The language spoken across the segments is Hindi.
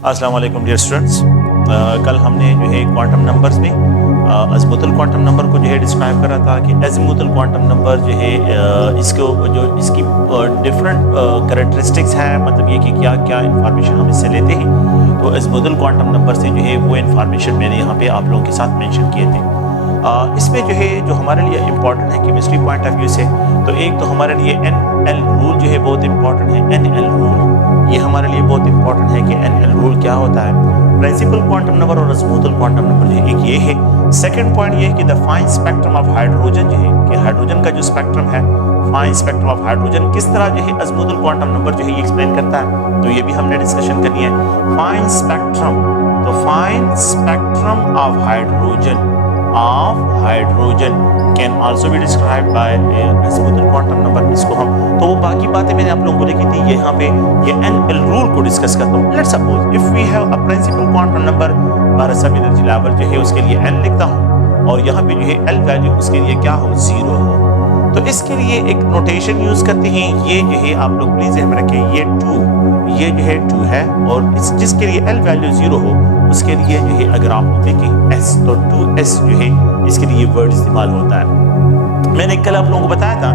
अस्सलाम वालेकुम डियर स्टूडेंट्स। कल हमने जो है क्वांटम नंबर्स में अज़ीमुथल क्वांटम नंबर को जो है डिस्क्राइब करा था कि अज़ीमुथल क्वांटम नंबर जो है इसकी डिफरेंट कैरेक्टरिस्टिक्स है, मतलब ये कि क्या क्या इंफॉर्मेशन हम इससे लेते हैं। तो अज़ीमुथल क्वांटम नंबर से जो है वो इंफॉर्मेशन मैंने यहाँ पे आप लोगों के साथ मेंशन किए थे। इसमें जो है जो हमारे लिए इम्पॉर्टेंट है केमिस्ट्री पॉइंट ऑफ व्यू से, तो एक तो हमारे लिए NL रूल जो है बहुत इंपॉर्टेंट है। NL रूल ये हमारे लिए बहुत इंपॉर्टेंट है कि NL रूल क्या होता है। प्रिंसिपल क्वांटम नंबर और अज़ीमुथल क्वांटम नंबर जो है एक ये है। सेकंड पॉइंट ये है कि the fine spectrum of hydrogen जो है कि हाइड्रोजन का जो स्पेक्ट्रम है, फाइन स्पेक्ट्रम ऑफ हाइड्रोजन किस तरह जो है अज़ीमुथल क्वांटम नंबर जो है ये एक्सप्लेन करता है, तो ये भी हमने डिस्कशन करनी है। फाइन स्पेक्ट्रम, तो fine spectrum of hydrogen can also be described bye azimuthal quantum number. इसको हम तो वो बाकी बातें मैंने आप लोगों को लिखी थी, ये यहाँ पे ये NL रूल को डिस्कस करता हूँ। Let's suppose if we have a principal quantum number बार सब एनर्जी लेवल जो है उसके लिए N लिखता हूँ और यहाँ पे जो है L वैल्यू उसके लिए क्या हो, 0 हो। तो इसके लिए एक नोटेशन यूज करते हैं, ये जो है आप लोग प्लीज ध्यान रखें, ये 2 ये जो है 2 है और इस जिसके लिए L वैल्यू 0 हो उसके लिए जो है अगर आप देखें S, तो 2S जो है इसके लिए वर्ड इस्तेमाल होता है। मैंने कल आप लोगों को बताया था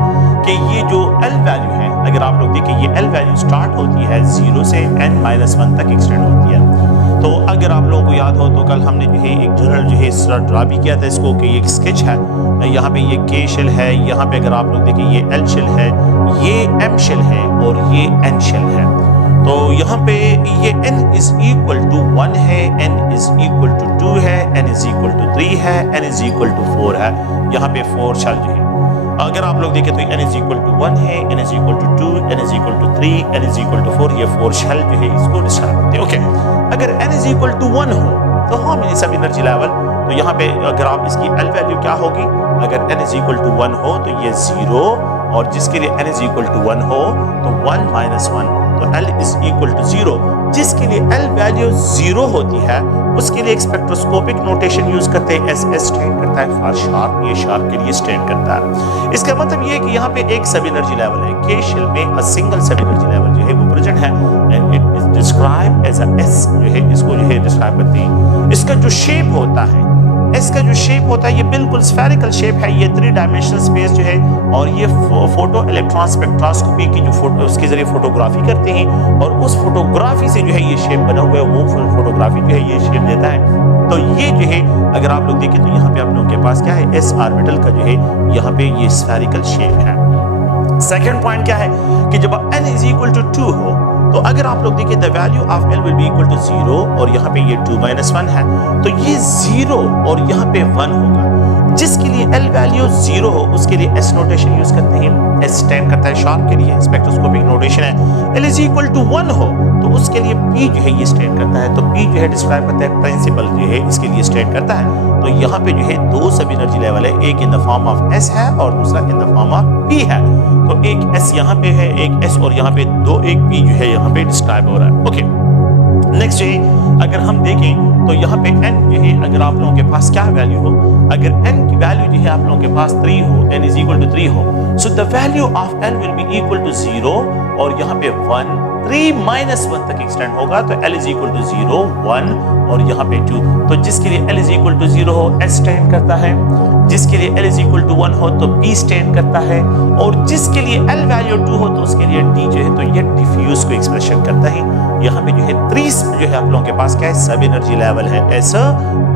कि ये जो L वैल्यू है, अगर आप लोग देखें ये L वैल्यू स्टार्ट होती है 0 से n-1 तक एक्सटेंड होती है। तो अगर आप लोगों को याद हो तो कल हमने जो है एक जनरल जो है इस तरह ड्रा भी किया था इसको कि ये एक स्केच है, यहाँ पे ये K शेल है, यहाँ पे अगर आप लोग देखें ये L शेल है, ये M शेल है और ये N शेल है। तो यहाँ पे ये n इज इक्वल टू 1 है, n इज इक्वल टू 2 है, n इज इक्वल टू 3 है, n इज इक्वल टू 4 है। यहाँ पे 4 शेल जो है अगर आप लोग देखें तो n इज इक्वल टू 1 है, n is equal to 2, n is equal to 3, n is equal to 4, ये 4 शेल जो है इसको डिस्क्राइब करते हैं। ओके, अगर n इज इक्वल टू 1 हो तो हम इन सब एनर्जी लेवल, तो यहाँ पे अगर आप इसकी L वैल्यू क्या होगी, अगर n इज इक्वल टू 1 हो तो ये 0 और जिसके लिए n इज इक्वल टू 1 हो तो 1 माइनस 1, तो L इज इक्वल टू 0। जिसके लिए L वैल्यू 0 होती है उसके लिए एक स्पेक्ट्रोस्कोपिक नोटेशन यूज करते हैं, SS स्टैंड करता है फॉर शार्प, ये शार्प के लिए स्टैंड करता है। इसका मतलब ये है कि यहाँ पे एक सब एनर्जी लेवल है, K शेल में a single sub energy level जो है वो प्रेजेंट है and it is described as a S जो है इसको जो है डिस्क्राइब करते हैं। इसका जो शेप होता है, इसका जो शेप होता है ये बिल्कुल स्फेरिकल शेप है, ये 3 डायमेंशनल स्पेस जो है और ये फोटो इलेक्ट्रॉन स्पेक्ट्रोस्कोपी की जो फोटो उसके जरिए फोटोग्राफी करते हैं और उस फोटोग्राफी से जो है ये शेप बना हुआ है, वो फोटोग्राफी जो है ये शेप देता है। तो ये जो है अगर आप लोग देखें तो यहाँ पे आप लोगों के पास क्या है, S ऑर्बिटल का जो है यहाँ पे ये स्फेरिकल शेप है। सेकेंड पॉइंट क्या है कि जब n इज इक्वल टू 2 हो तो अगर आप लोग देखिए the value of L will be equal to 0 और यहाँ पे ये 2 माइनस 1 है तो ये 0 और यहाँ पे 1 होगा। जिसके लिए L वैल्यू 0 हो उसके लिए S नोटेशन यूज करते हैं, S स्टैंड करता है शार्प के लिए, स्पेक्ट्रोस्कोपिक नोटेशन है। L इज इक्वल टू 1 हो तो उसके लिए P जो है ये स्टैंड करता है, तो P जो है डिस्क्राइब करता है प्रिंसिपल जो है इसके लिए स्टैंड करता है। तो यहाँ पे जो है 2 सब एनर्जी लेवल है, एक in the form of S है और दूसरा in the form of P है। तो एक S यहाँ पे है, एक S और यहाँ पे एक P जो है यहाँ पे डिस्क्राइब हो रहा है। ओके, नेक्स्ट जो है अगर हम देखें तो यहाँ पे n जो है अगर आप लोगों के पास क्या वैल्यू हो, अगर n की वैल्यू जो है आप लोगों के पास 3 हो, n इज इक्वल टू 3 हो, so the value of L will be equal to 0 और यहाँ पे 1, 3 माइनस 1 तक एक्सटेंड होगा तो L इज इक्वल टू 0, 1 और यहाँ पे 2। तो जिसके लिए L इज इक्वल टू 0 हो S स्टैंड करता है, जिसके लिए L इज इक्वल टू 1 हो तो P स्टैंड करता है और जिसके लिए L वैल्यू 2 हो तो उसके लिए D जो है तो ये डिफ्यूज को एक्सप्रेशन करता है। यहाँ पे जो है 3 जो है आप लोगों के पास क्या है, सब एनर्जी लेवल है S,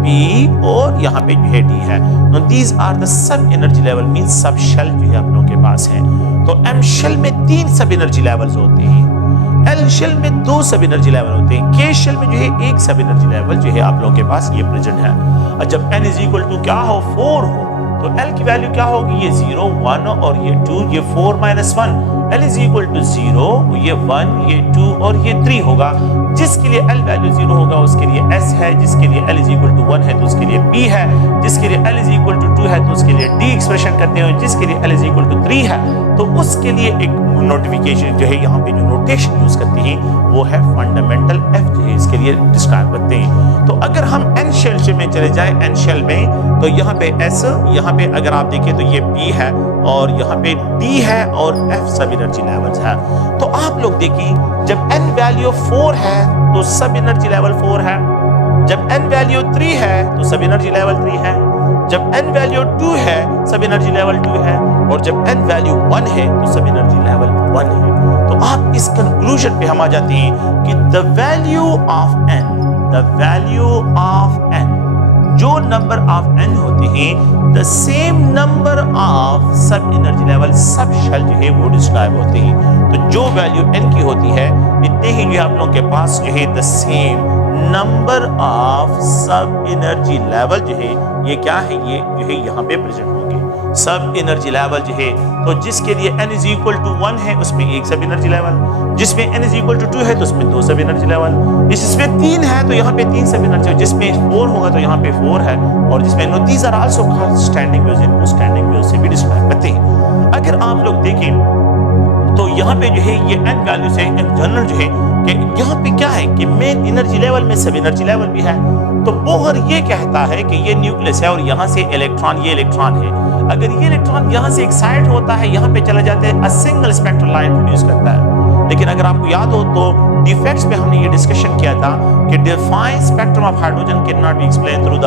P और यहाँ पे जो है D है। तो these are the sub energy level means sub shell जो है आप लोगों के पास है। तो M शेल में 3 सब एनर्जी लेवल्स होते हैं, L शेल में 2 सब एनर्जी लेवल होते हैं, K शेल में जो है एक सब एनर्जी लेवल जो है आप लोगों के पास ये प्रेजेंट है। और जब n इज इक्वल टू क्या हो, 4 हो तो L की वैल्यू क्या होगी, ये 0, 1 और ये 2, ये 4 minus 1, L is equal to 0, ये 1, ये 2 और ये 3 होगा। जिसके लिए L वैल्यू 0 होगा उसके लिए S है, जिसके लिए L इज इक्वल टू 1 है तो उसके लिए P है, जिसके लिए L इज इक्वल टू 2 है तो उसके लिए D एक्सप्रेशन करते हैं, जिसके लिए L इज इक्वल टू 3 है तो उसके लिए एक नोटिफिकेशन जो है यहाँ पे जो नोटेशन यूज करते हैं वो है फंडामेंटल F जो है इसके लिए डिस्क्राइब करते हैं। तो अगर हम N शेल में चले जाए, N शेल में तो यहाँ पे S, यहाँ पे अगर आप देखें तो ये P है और यहाँ पे D है और F सब एनर्जी लेवल्स है। तो आप लोग देखिए, जब n वैल्यू 4 है तो सब एनर्जी लेवल 4 है, जब n वैल्यू 3 है तो सब एनर्जी लेवल 3 है, जब n वैल्यू 2 है सब एनर्जी लेवल 2 है, और जब n वैल्यू 1 है तो सब एनर्जी लेवल 1 है। तो आप इस कंक्लूजन पे हम आ जाते हैं कि द वैल्यू ऑफ n, जो नंबर ऑफ n होते हैं, the same number of sub energy level, सब शेल जो है वो डिस्क्राइब होते हैं। तो जो वैल्यू n की होती है, इतने ही जो आप लोगों के पास जो है the same number of sub energy level जो है ये क्या है, ये जो है यहाँ पे प्रेजेंट होंगे। सब एनर्जी लेवल जो है, तो जिसके लिए n इज इक्वल टू 1 है उसमें एक सब एनर्जी लेवल, जिसमें n इज इक्वल टू 2 है तो उसमें 2 सब एनर्जी लेवल, जिसमें 3 है तो यहाँ पे 3 सब एनर्जी, जिसमें 4 होगा तो यहाँ पे 4 है, और जिसमें no these are also called standing waves, इनको स्टैंडिंग वेव्स से भी डिस्क्राइब करते हैं। अगर आप लोग देखें तो यहाँ पे जो है ये n वैल्यू से इन जनरल जो है कि यहाँ पे क्या है कि मेन एनर्जी लेवल में सब एनर्जी लेवल भी है। तो बोहर ये कहता है कि ये न्यूक्लियस है और यहाँ से इलेक्ट्रॉन, ये इलेक्ट्रॉन है, अगर ये इलेक्ट्रॉन यहाँ से एक्साइट होता है, यहाँ पे चला जाता है, a single spectral line produce करता है। लेकिन अगर आपको याद हो तो डिफेक्ट्स पे हमने ये डिस्कशन किया था कि defined spectrum of hydrogen can not be explain through the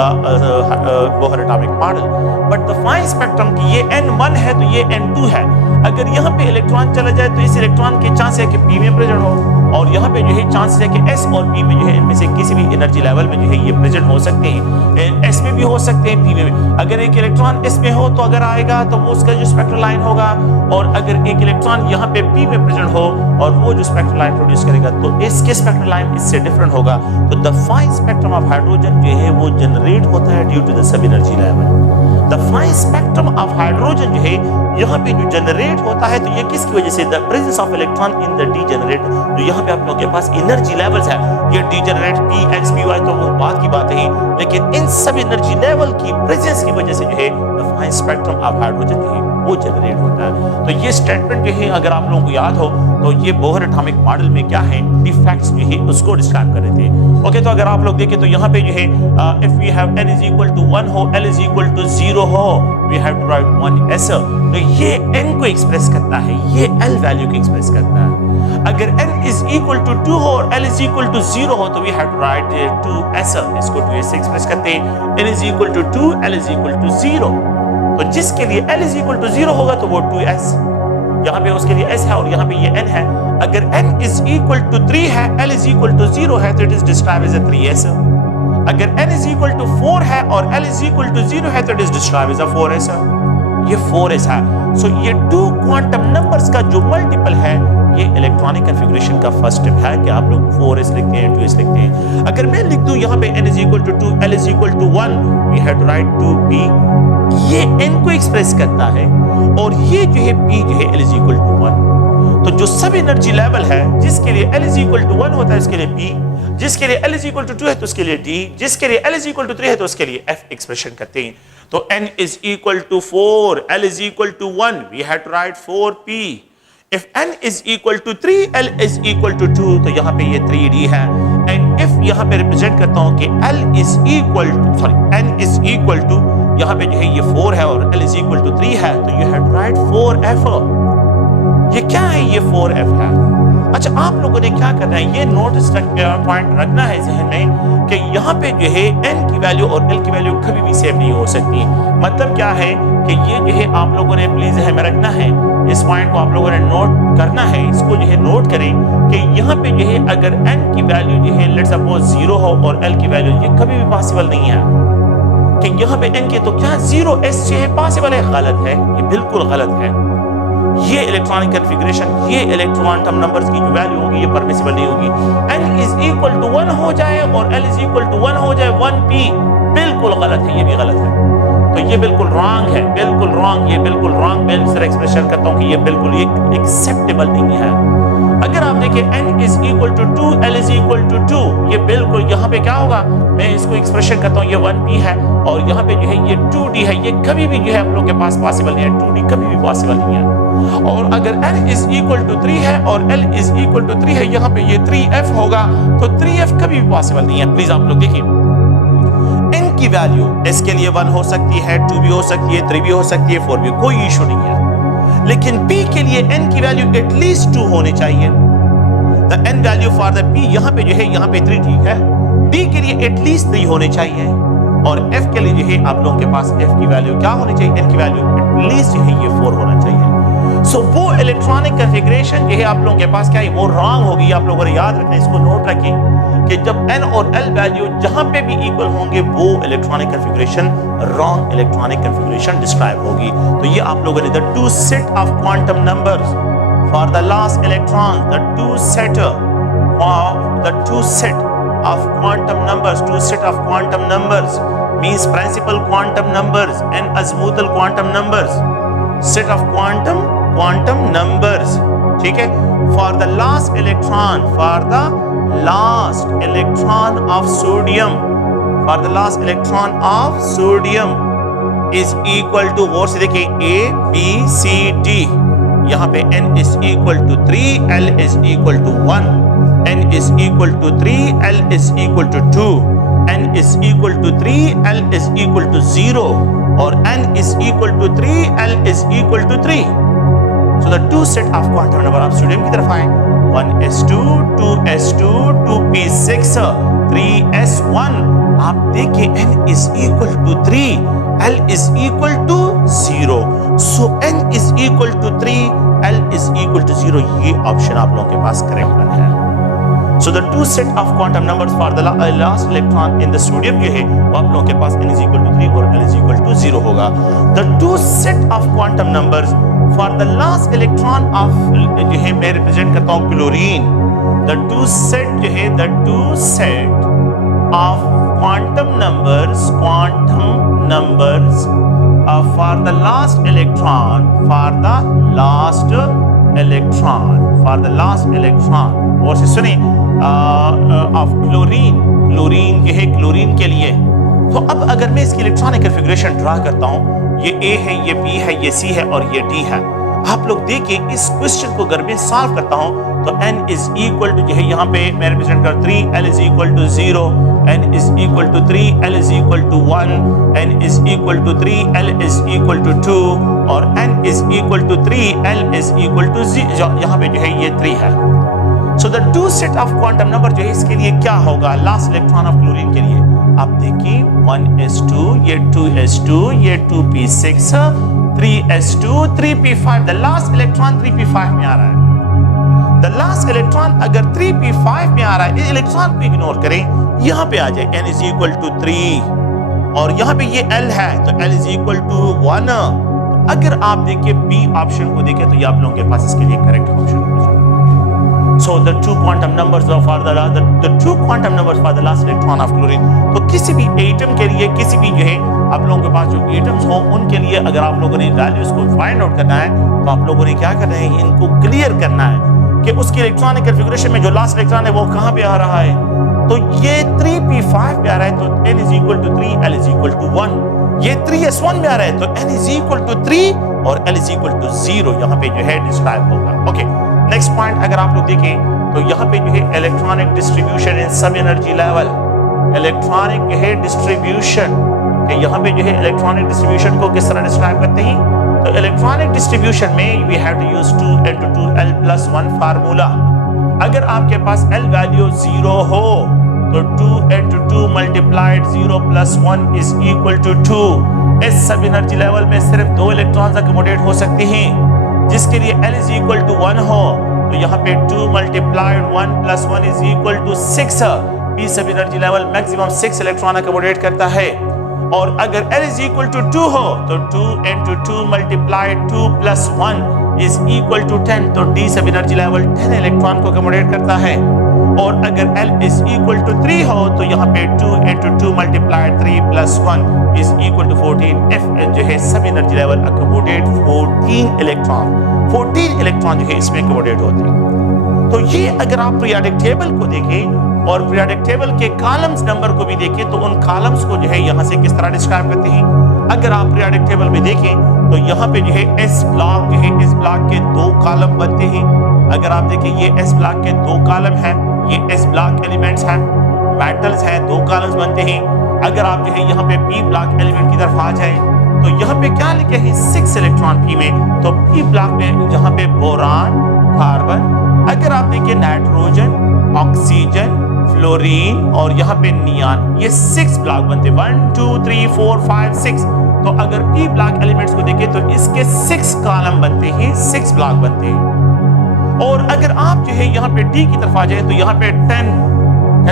Bohr atomic model, but defined spectrum की ये n1 है तो ये n2 है। अगर यहाँ पे इलेक्ट्रॉन चला जाए तो इस इलेक्ट्रॉन के चांस है कि p में प्रेजेंट हो, और यहाँ पे जो है चांस है कि s और p में जो है इनमें से किसी भी एनर्जी लेवल में जो है ये प्रेजेंट हो सकते हैं, s में भी हो सकते हैं, p में भी। अगर एक इलेक्ट्रॉन s में हो तो अगर आएगा तो वो उसका जो स्पेक्ट्रल लाइन होगा, और अगर एक इलेक्ट्रॉन यहाँ पे p में प्रेजेंट हो और वो जो स्पेक्ट्रल लाइन प्रोड्यूस करेगा तो इसके स्पेक्ट्रल लाइन इससे डिफरेंट होगा। तो the fine spectrum of hydrogen जो है वो जनरेट होता है due to the sub energy level. The fine spectrum of hydrogen जो है यहाँ पे जो जनरेट होता है, तो ये किसकी वजह से, the presence of electron in the degenerate, जो यहाँ पे आप लोगों के पास एनर्जी लेवल्स है, ये degenerate p x p y तो वो बात की बात है, लेकिन इन सब एनर्जी लेवल की प्रेजेंस की वजह से जो है the fine spectrum of hydrogen जो है वो जनरेट होता है। तो ये स्टेटमेंट जो है अगर आप लोगों को याद हो तो ये बोहर एटॉमिक मॉडल में क्या है, डिफेक्ट्स जो है उसको डिस्क्राइब कर रहे थे। ओके, तो अगर आप लोग देखें तो यहाँ पे जो है if we have n is equal to 1 हो, l इज इक्वल टू 0 हो, we have to right 1s। तो ये n को एक्सप्रेस करता है, ये l वैल्यू को एक्सप्रेस करता है। अगर n इज इक्वल टू 2 हो और l इज इक्वल टू 0 हो तो we have to right 2s, इसको 2s से एक्सप्रेस करते हैं। n is equal to 2, l is equal to 0, तो जिसके लिए l इज इक्वल टू 0 होगा तो वो 2s, यहाँ पे उसके लिए s है और यहाँ पे ये n है। अगर n इज इक्वल टू 3 है, l इज इक्वल टू 0 है तो it is describe as 3s। अगर n इज इक्वल टू 4 है और l इज इक्वल टू 0 है तो it is describe as 4s। ये 4s है। सो ये 2 क्वांटम नंबर्स का जो मल्टीपल है, ये इलेक्ट्रॉनिक कॉन्फ़िगरेशन का फर्स्ट स्टेप है कि आप लोग 4s लिखते हैं, 2s लिखते हैं। अगर मैं लिख दूं यहाँ पे n is equal to 2, l is equal to 1, we have to write 2p, ये n को एक्सप्रेस करता है, और ये जो है p जो है l इज इक्वल टू 1। तो जो सब एनर्जी लेवल है, जिसके लिए l इज इक्वल टू 1 होता है उसके लिए p, जिसके लिए l इज इक्वल टू 2 है तो उसके लिए d, जिसके लिए l इज इक्वल टू 3 है तो उसके लिए f एक्सप्रेशन करते हैं। तो n is equal to 4, l is equal to 1, we have to write 4p। If n is equal to 3, l is equal to 2, तो यहाँ पे ये 3d है। एंड इफ यहाँ पे रिप्रेजेंट करता हूँ कि l is equal to, sorry n is equal to, यहाँ पे जो है ये 4 है और l इज इक्वल टू 3 है, तो you have to right 4f। ये क्या है, ये 4f है। अच्छा, आप लोगों ने क्या करना है, ये नोट पॉइंट रखना है जहन में कि यहाँ पे जो है n की वैल्यू और l की वैल्यू कभी भी सेम नहीं हो सकती। मतलब क्या है कि ये जो है आप लोगों ने प्लीज जहन में रखना है, इस पॉइंट को आप लोगों ने नोट करना है, इसको जो है नोट करें कि यहाँ पे जो है अगर n की वैल्यू जो है लेट्स सपोज 0 हो और l की वैल्यू, ये कभी भी पॉसिबल नहीं है कि यहाँ पे n की तो क्या 0s जो है पॉसिबल है, गलत है, ये बिल्कुल गलत है। ये इलेक्ट्रॉनिक कॉन्फ़िगरेशन, ये इलेक्ट्रॉन एटम नंबर्स की जो वैल्यू होगी ये परमिसिबल नहीं होगी। n इज इक्वल टू 1 हो जाए और l इज इक्वल टू 1 हो जाए 1p, बिल्कुल गलत है, ये भी गलत है। तो ये बिल्कुल रॉन्ग है, बिल्कुल रॉन्ग, ये बिल्कुल रॉन्ग। मैं इस तरह एक्सप्रेशन करता हूँ कि ये बिल्कुल एक्सेप्टेबल नहीं है। अगर आप देखें n is equal to 2, l is equal to 2, ये बिल्कुल यहाँ पे क्या होगा, मैं इसको एक्सप्रेशन करता हूँ, ये 1p है और यहाँ पे जो है ये 2d है, ये कभी भी जो है आप लोग के पास पॉसिबल नहीं है, 2d कभी भी पॉसिबल नहीं है। और अगर n इज इक्वल टू 3 है और l इज इक्वल टू 3 है, यहाँ पे ये 3f होगा, तो 3f कभी भी पॉसिबल नहीं है। प्लीज आप लोग देखिए, n की वैल्यू s के लिए 1 हो सकती है, 2 भी हो सकती है, 3 भी हो सकती है, 4 भी, कोई इशू नहीं है। लेकिन P के लिए N की वैल्यू एटलीस्ट 2 होनी चाहिए। The N value for the P यहाँ पे जो है यहाँ पे 3 ठीक है, D के लिए एटलीस्ट 3 होने चाहिए, और F के लिए जो है आप लोगों के पास F की वैल्यू क्या होनी चाहिए, N की वैल्यू एटलीस्ट जो है ये 4 होना चाहिए। सो वो इलेक्ट्रॉनिक कॉन्फ़िगरेशन जो है आप लोगों के पास क्या है वो रॉन्ग होगी। आप लोगों ने याद रखना, इसको नोट रखें कि जब N और L वैल्यू जहां पे भी इक्वल होंगे वो electronic configuration wrong electronic configuration describe होगी। तो ये आप लोगों ने the two set of quantum numbers for the last electron, the two set of quantum numbers, two set of quantum numbers means principal quantum numbers and azimuthal quantum numbers, set of quantum numbers, ठीक है, for the last electron of sodium, for the last electron of sodium is equal to, गौर से देखिए, A B C D, यहाँ पे N is equal to 3, L is equal to 1, N is equal to 3, L is equal to 2, N is equal to 3, L is equal to 0, और N is equal to 3, L is equal to 3. So the two set of quantum number of sodium की तरफ आए, 1s2, 2s2, 2p6, 3s1. आप देखिए N is equal to 3, L is equal to 0. So N is equal to 3, L is equal to 0. ये ऑप्शन आप लोगों के पास करेक्ट है। So the two set of quantum numbers for the last electron in the sodium जो है वो आप लोगों के पास n is equal to 3 और L is equal to 0 होगा। The two set of quantum numbers for the last electron of जो है मैं रिप्रेजेंट करता हूँ क्लोरीन। The two set जो है the two set of quantum numbers for the last electron और से सुनिए ऑफ क्लोरीन ये है क्लोरीन के लिए। तो अब अगर मैं इसकी इलेक्ट्रॉनिक कॉन्फ़िगरेशन ड्रा करता हूँ, ये A है, ये B है, ये C है और ये D है। आप लोग देखिए इस क्वेश्चन को अगर मैं सॉल्व करता हूँ तो N इज इक्वल टू जो है यहाँ पे मैं रिप्रेजेंट कर 3, L is equal to 0, N is equal to 3, L is equal to 1, N is equal to 3, L is equal to 2 और N is equal to 3, L is equal to 0। यहाँ पे जो है ये 3 है। So the two set of quantum number जो है इसके लिए क्या होगा लास्ट इलेक्ट्रॉन ऑफ क्लोरीन के लिए। आप देखिए 1s2, ये 2s2, ये 2p6, 3s2, 3p5। The last electron 3p5 में आ रहा है। द लास्ट इलेक्ट्रॉन अगर 3p5 में आ रहा है, इस इलेक्ट्रॉन को इग्नोर करें, यहाँ पे आ जाए n इज इक्वल टू 3 और यहाँ पे ये L है तो L इज इक्वल टू 1। अगर आप देखिए B ऑप्शन को देखें तो ये आप लोगों के पास इसके लिए करेक्ट ऑप्शन हो जाएगा। So the two quantum numbers for the two quantum numbers for the last electron of chlorine। तो किसी भी एटम के लिए, किसी भी जो है आप लोगों के पास जो एटम्स हो उनके लिए अगर आप लोगों ने वैल्यूज को फाइंड आउट करना है तो आप लोगों ने क्या करना है, इनको क्लियर करना है कि उसकी इलेक्ट्रॉनिक कॉन्फ़िगरेशन में जो लास्ट इलेक्ट्रॉन है वो कहाँ पे आ रहा है। तो ये 3p5 पे आ रहा है तो n is equal to 3, L is equal to 1। ये 3s1 में आ रहा है तो n इज इक्वल टू 3 और L इज इक्वल टू 0 यहाँ पे जो है डिस्क्राइब होगा। ओके, नेक्स्ट पॉइंट अगर आप लोग देखें तो यहाँ पे जो है इलेक्ट्रॉनिक डिस्ट्रीब्यूशन इन सब एनर्जी लेवल, इलेक्ट्रॉनिक जो है डिस्ट्रीब्यूशन कि यहाँ पे जो है इलेक्ट्रॉनिक डिस्ट्रीब्यूशन को किस तरह डिस्क्राइब करते हैं। तो इलेक्ट्रॉनिक डिस्ट्रीब्यूशन में we have to use 2n/2l + 1 formula. अगर आपके पास L वैल्यू 0 हो तो 2n/2 multiplied 0 + 1 is equal to 2। इस सब एनर्जी लेवल में सिर्फ 2 इलेक्ट्रॉन्स अकोमोडेट हो सकते हैं, जिसके लिए L इज इक्वल टू 1 हो तो यहाँ पे 2 multiplied 1 + 1 is equal to 6। P sub energy level maximum 6 electron accommodate करता है। और अगर L इज इक्वल टू 2 हो तो 2n/2 multiplied 2 + 1 is equal to 10। तो डी सब एनर्जी लेवल 10 इलेक्ट्रॉन को अकोमोडेट करता है। और अगर L इज इक्वल टू 3 हो तो यहाँ पे 2n/2 multiplied 3 + 1 is equal to 14। F जो है सब एनर्जी लेवल अकोमोडेट 14 इलेक्ट्रॉन जो है इसमें अकोमोडेट होते हैं। तो ये अगर आप पीरियोडिक टेबल को देखें और पीरियोडिक टेबल के कॉलम्स नंबर को भी देखें तो उन कॉलम्स को जो है यहाँ से किस तरह डिस्क्राइब करते हैं। अगर आप पीरियोडिक टेबल में देखें तो यहाँ पे जो है S ब्लॉक जो है इस ब्लॉक के 2 कॉलम बनते हैं। अगर आप देखें ये S ब्लॉक के 2 कॉलम हैं, ये S ब्लॉक एलिमेंट्स हैं, मेटल्स हैं, 2 कॉलम्स बनते हैं। अगर आप जो है यहाँ पे P ब्लॉक एलिमेंट की तरफ आ जाए तो यहाँ पे क्या लिखे हैं 6 इलेक्ट्रॉन पी में, तो पी ब्लॉक में यहाँ पे बोरान, कार्बन, अगर आप देखिए नाइट्रोजन, ऑक्सीजन, फ्लोरीन और यहाँ पे नियान, ये 6 ब्लॉक बनते हैं 1 2 3 4 5 6। तो अगर पी ब्लॉक एलिमेंट्स को देखें तो इसके 6 कॉलम बनते हैं, 6 ब्लॉक बनते हैं। और अगर आप जो है यहाँ पे डी की तरफ आ जाए तो यहाँ पे 10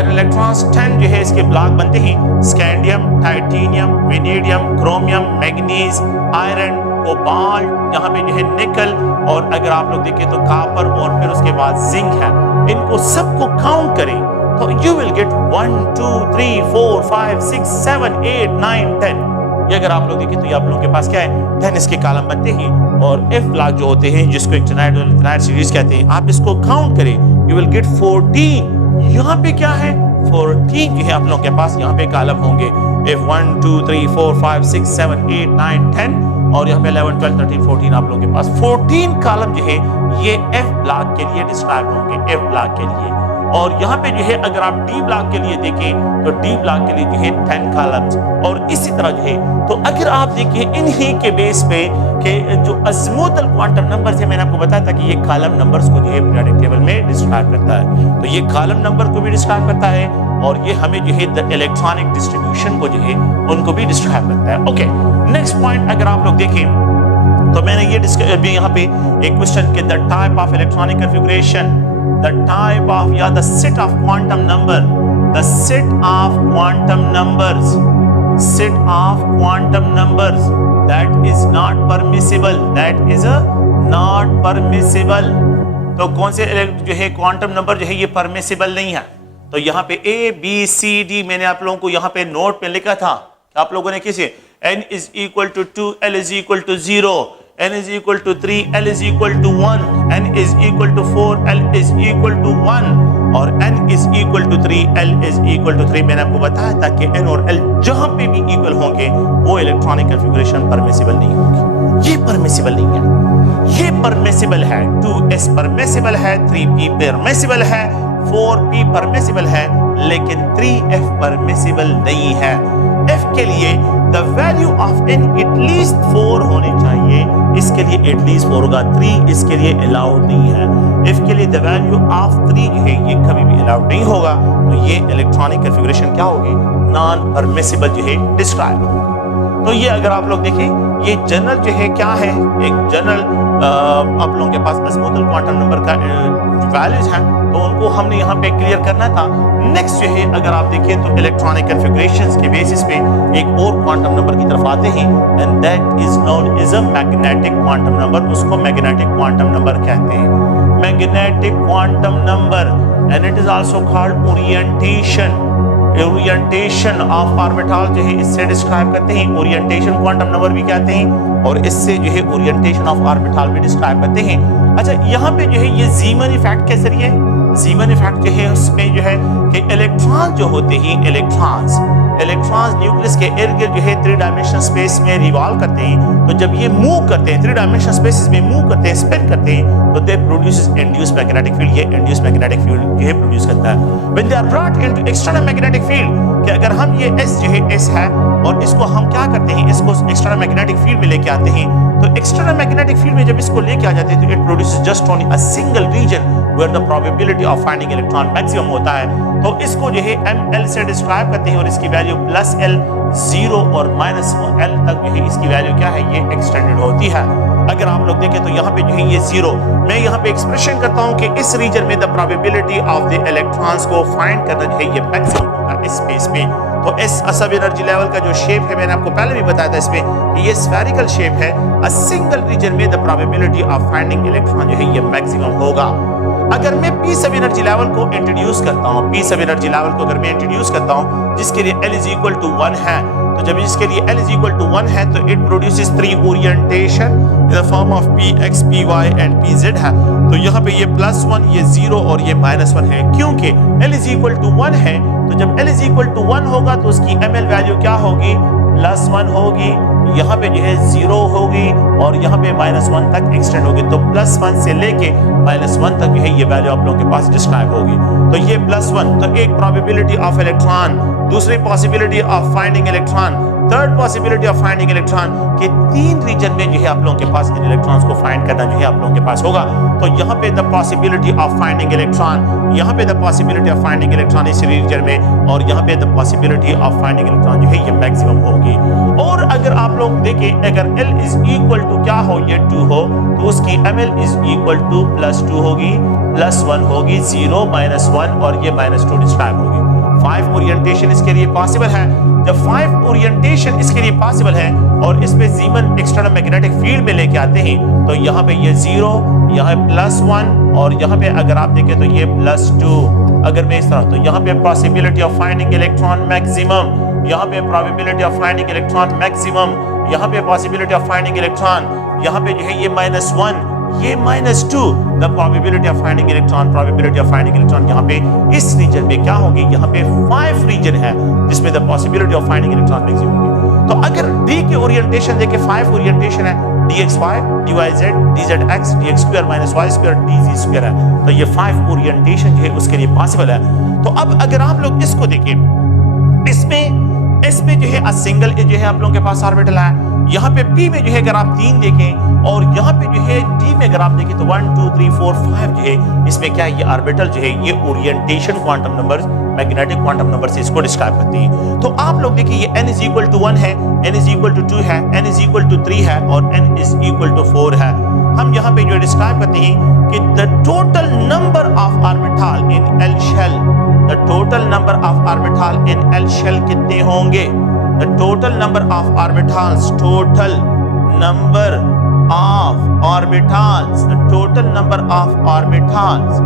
इलेक्ट्रॉन्स 10 जो है इसके ब्लॉक बनते हैं, scandium, titanium, vanadium, chromium, manganese, iron, cobalt, यहाँ पे जो है निकल, और अगर आप लोग देखें तो कॉपर और फिर उसके बाद जिंक है। इनको सबको काउंट करें तो यू विल गेट 1 2 3 4 5 6 7 8 9 10। ये अगर आप लोग देखें तो ये आप लोगों के पास क्या है 10 इसके कॉलम बनते हैं। और एफ ब्लॉक जो होते हैं जिसको एक्टिनाइड और एल्केनाइड सीरीज कहते हैं, आप इसको काउंट करें यू विल गेट 14। यहाँ पे क्या है 14 जो है आप लोगों के पास यहाँ पे कॉलम होंगे, F 1 2 3 4 5 6 7 8 9 10 और यहाँ पे 11 12 13 14 आप लोगों के पास 14 कॉलम जो है ये F ब्लॉक के लिए डिस्क्राइब होंगे, F ब्लॉक के लिए। और यहाँ पे जो है अगर आप डी ब्लॉक के लिए देखें तो डी ब्लॉक के लिए जो है 10 कॉलम्स और इसी तरह जो है। तो अगर आप देखिए इन्हीं के बेस पे के जो अज़्मुतल क्वांटम नंबर्स है, मैंने आपको बताया था कि ये कॉलम नंबर्स को जो है पीरियोडिक टेबल में डिस्क्राइब करता है, तो ये कॉलम नंबर को भी डिस्क्राइब करता है और ये हमें जो है द इलेक्ट्रॉनिक डिस्ट्रीब्यूशन को जो है उनको भी डिस्क्राइब करता है। ओके, नेक्स्ट पॉइंट अगर आप लोग देखें तो मैंने ये अभी यहाँ पे एक क्वेश्चन के the type of electronic configuration, the type of the set of quantum number, the set of quantum numbers, set of quantum numbers that is not permissible, that is a not permissible। तो कौन से जो है क्वांटम नंबर जो है ये परमिसिबल नहीं है। तो यहाँ पे A B C D मैंने आप लोगों को यहाँ पे नोट पे लिखा था, आप लोगों ने किसे n is equal to 2, l is equal to 0, n is equal to 3, l is equal to 1, n is equal to 4, l is equal to 1 और n is equal to 3, l is equal to 3। मैंने आपको बताया था कि n और l जहां पे भी इक्वल होंगे वो इलेक्ट्रॉनिक कन्फिगरेशन परमिसिबल नहीं होगी। ये परमिसिबल नहीं है, ये परमिसिबल है। 2s परमिसिबल है, 3p परमिसिबल है, 4p परमिसिबल है, लेकिन 3f परमिसिबल नहीं है। f के लिए the value of n at least 4 होने चाहिए, इसके लिए एटलीस्ट 4 होगा, 3 इसके लिए अलाउड नहीं है। f के लिए द वैल्यू ऑफ 3 जो है ये कभी भी अलाउड नहीं होगा, तो ये इलेक्ट्रॉनिक कन्फिगरेशन क्या होगी, नॉन परमिसिबल जो है डिस्क्राइब होगी। तो ये अगर आप लोग देखें ये जनरल जो है क्या है, एक जनरल आप लोगों के पास अज़्मुतल क्वांटम नंबर का वैल्यूज हैं तो उनको हमने यहाँ पे क्लियर करना था। नेक्स्ट जो है अगर आप देखें तो इलेक्ट्रॉनिक कन्फिगरेशंस के बेसिस पे एक और क्वांटम नंबर की तरफ आते हैं and that is known as a magnetic quantum number, उसको मैग्नेटिक क्वांटम नंबर कहते हैं, magnetic quantum number. And it is also called orientation, orientation of orbital जो है इससे डिस्क्राइब करते हैं, ओरिएंटेशन क्वांटम नंबर भी कहते हैं और इससे जो है ओरिएंटेशन ऑफ ऑर्बिटल भी डिस्क्राइब करते हैं। अच्छा, यहाँ पे जो है ये ज़ीमन इफेक्ट के जरिए, ज़ीमन इफेक्ट जो है उसमें जो है कि इलेक्ट्रॉन जो होते हैं, इलेक्ट्रॉन्स न्यूक्लियस के इर्द गिर्द जो है 3 डायमेंशनल स्पेस में रिवॉल्व करते हैं, तो जब ये मूव करते हैं 3 डायमेंशनल स्पेसेस में मूव करते हैं, स्पिन करते हैं, तो they produces induced magnetic field, ये इंड्यूस्ड मैग्नेटिक फील्ड जो है प्रोड्यूस करता है। When they are brought into external magnetic field, कि अगर हम ये S जो है S है और इसको हम क्या करते हैं, इसको एक्सटर्नल मैग्नेटिक फील्ड में लेके आते हैं, तो एक्सटर्नल मैग्नेटिक फील्ड में जब इसको लेके आ जाते हैं तो it produces just only a single region where the probability of finding electron maximum होता है। तो इसको जो है ml से डिस्क्राइब करते हैं और इसकी वैल्यू +L 0 और -L तक जो है इसकी वैल्यू क्या है, ये एक्सटेंडेड होती है। अगर आप लोग देखें तो यहाँ पे जो है ये 0, मैं यहाँ पे एक्सप्रेशन करता हूँ कि इस रीजन में the probability of the electrons को फाइंड करना जो है ये मैक्सिमम होगा इस स्पेस में। तो इस सब एनर्जी लेवल का जो शेप है मैंने आपको पहले भी बताया था इसमें कि ये स्फेरिकल शेप है, अ सिंगल रीजन में the probability of finding electron जो है ये मैक्सिमम होगा। अगर मैं पी सब एनर्जी लेवल को इंट्रोड्यूस करता हूँ, पी सब एनर्जी लेवल को अगर मैं इंट्रोड्यूस करता हूँ जिसके लिए L = 1 है, तो जब इसके लिए L = 1 है तो it produces 3 orientation in the form of px, py and pz है। तो यहाँ पे ये +1, ये 0 और ये -1 है, क्योंकि L = 1 है, तो जब L = 1 होगा तो उसकी ml वैल्यू क्या होगी, +1 होगी, यहाँ पे जो है 0 होगी और यहाँ पे -1 तक एक्सटेंड होगी। तो +1 से लेके -1 तक जो है ये वैल्यू आप लोगों के पास डिस्क्राइब होगी। तो ये +1, तो एक प्रोबेबिलिटी ऑफ इलेक्ट्रॉन, दूसरी possibility of finding electron, third possibility of finding electron के 3 रीजन में जो है आप लोगों के पास इन इलेक्ट्रॉन्स को फाइंड करना जो है आप लोगों के पास होगा। तो यहाँ पे the possibility of finding electron, यहाँ पे the possibility of finding electron इस रीजन में, और यहाँ पे the possibility of finding electron जो है ये मैक्सिमम होगी। और अगर आप लोग देखें, अगर L इज इक्वल टू क्या हो, ये 2 हो, तो उसकी ML इज इक्वल टू +2 होगी, +1 होगी, 0 -1 और ये -2 डिस्क्राइब होगी। 5 ओरिएंटेशन इसके लिए पॉसिबल है। जब 5 ओरिएंटेशन इसके लिए पॉसिबल है और इस पे जीवन एक्सटर्नल मैग्नेटिक फील्ड में लेके आते हैं, तो यहाँ पे ये 0, यहाँ +1 और यहाँ पे अगर आप देखें तो ये +2। अगर मैं इस तरह, तो यहाँ पे possibility of finding electron maximum, यहाँ पे probability of finding electron maximum, यहाँ पे पॉसिबिलिटी ऑफ फाइंडिंग इलेक्ट्रॉन, यहाँ पे जो है ये -1, ये -2, the probability of finding electron, probability of finding electron यहाँ पे इस रीजन में क्या होगी, यहाँ पे 5 रीजन है जिसमें the possibility of finding electron maximum होगी। तो अगर D के ओरिएंटेशन देखे 5 ओरिएंटेशन है, dxy, dyz, dzx, dx² - y² dz² है, तो ये 5 ओरिएंटेशन जो है उसके लिए पॉसिबल है। तो अब अगर आप लोग इसको देखें, इसमें जो है सिंगल जो है आप लोगों के पास ऑर्बिटल है। यहाँ पे P में जो है अगर आप 3 देखें और यहाँ पे जो है D में अगर आप देखें तो 1 2 3 4 5 जो है इसमें क्या है, ये ऑर्बिटल जो है ये orientation quantum number, magnetic quantum number से इसको डिस्क्राइब करते हैं। तो आप लोग देखिए, ये n = 1 है, n = 2 है, n = 3 है और n = 4 है। हम यहाँ पे जो डिस्क्राइब करते हैं कि the total number of orbital in L shell, the total number of orbital in L shell कितने होंगे, the total number of orbitals, total number of orbitals, the total number of orbitals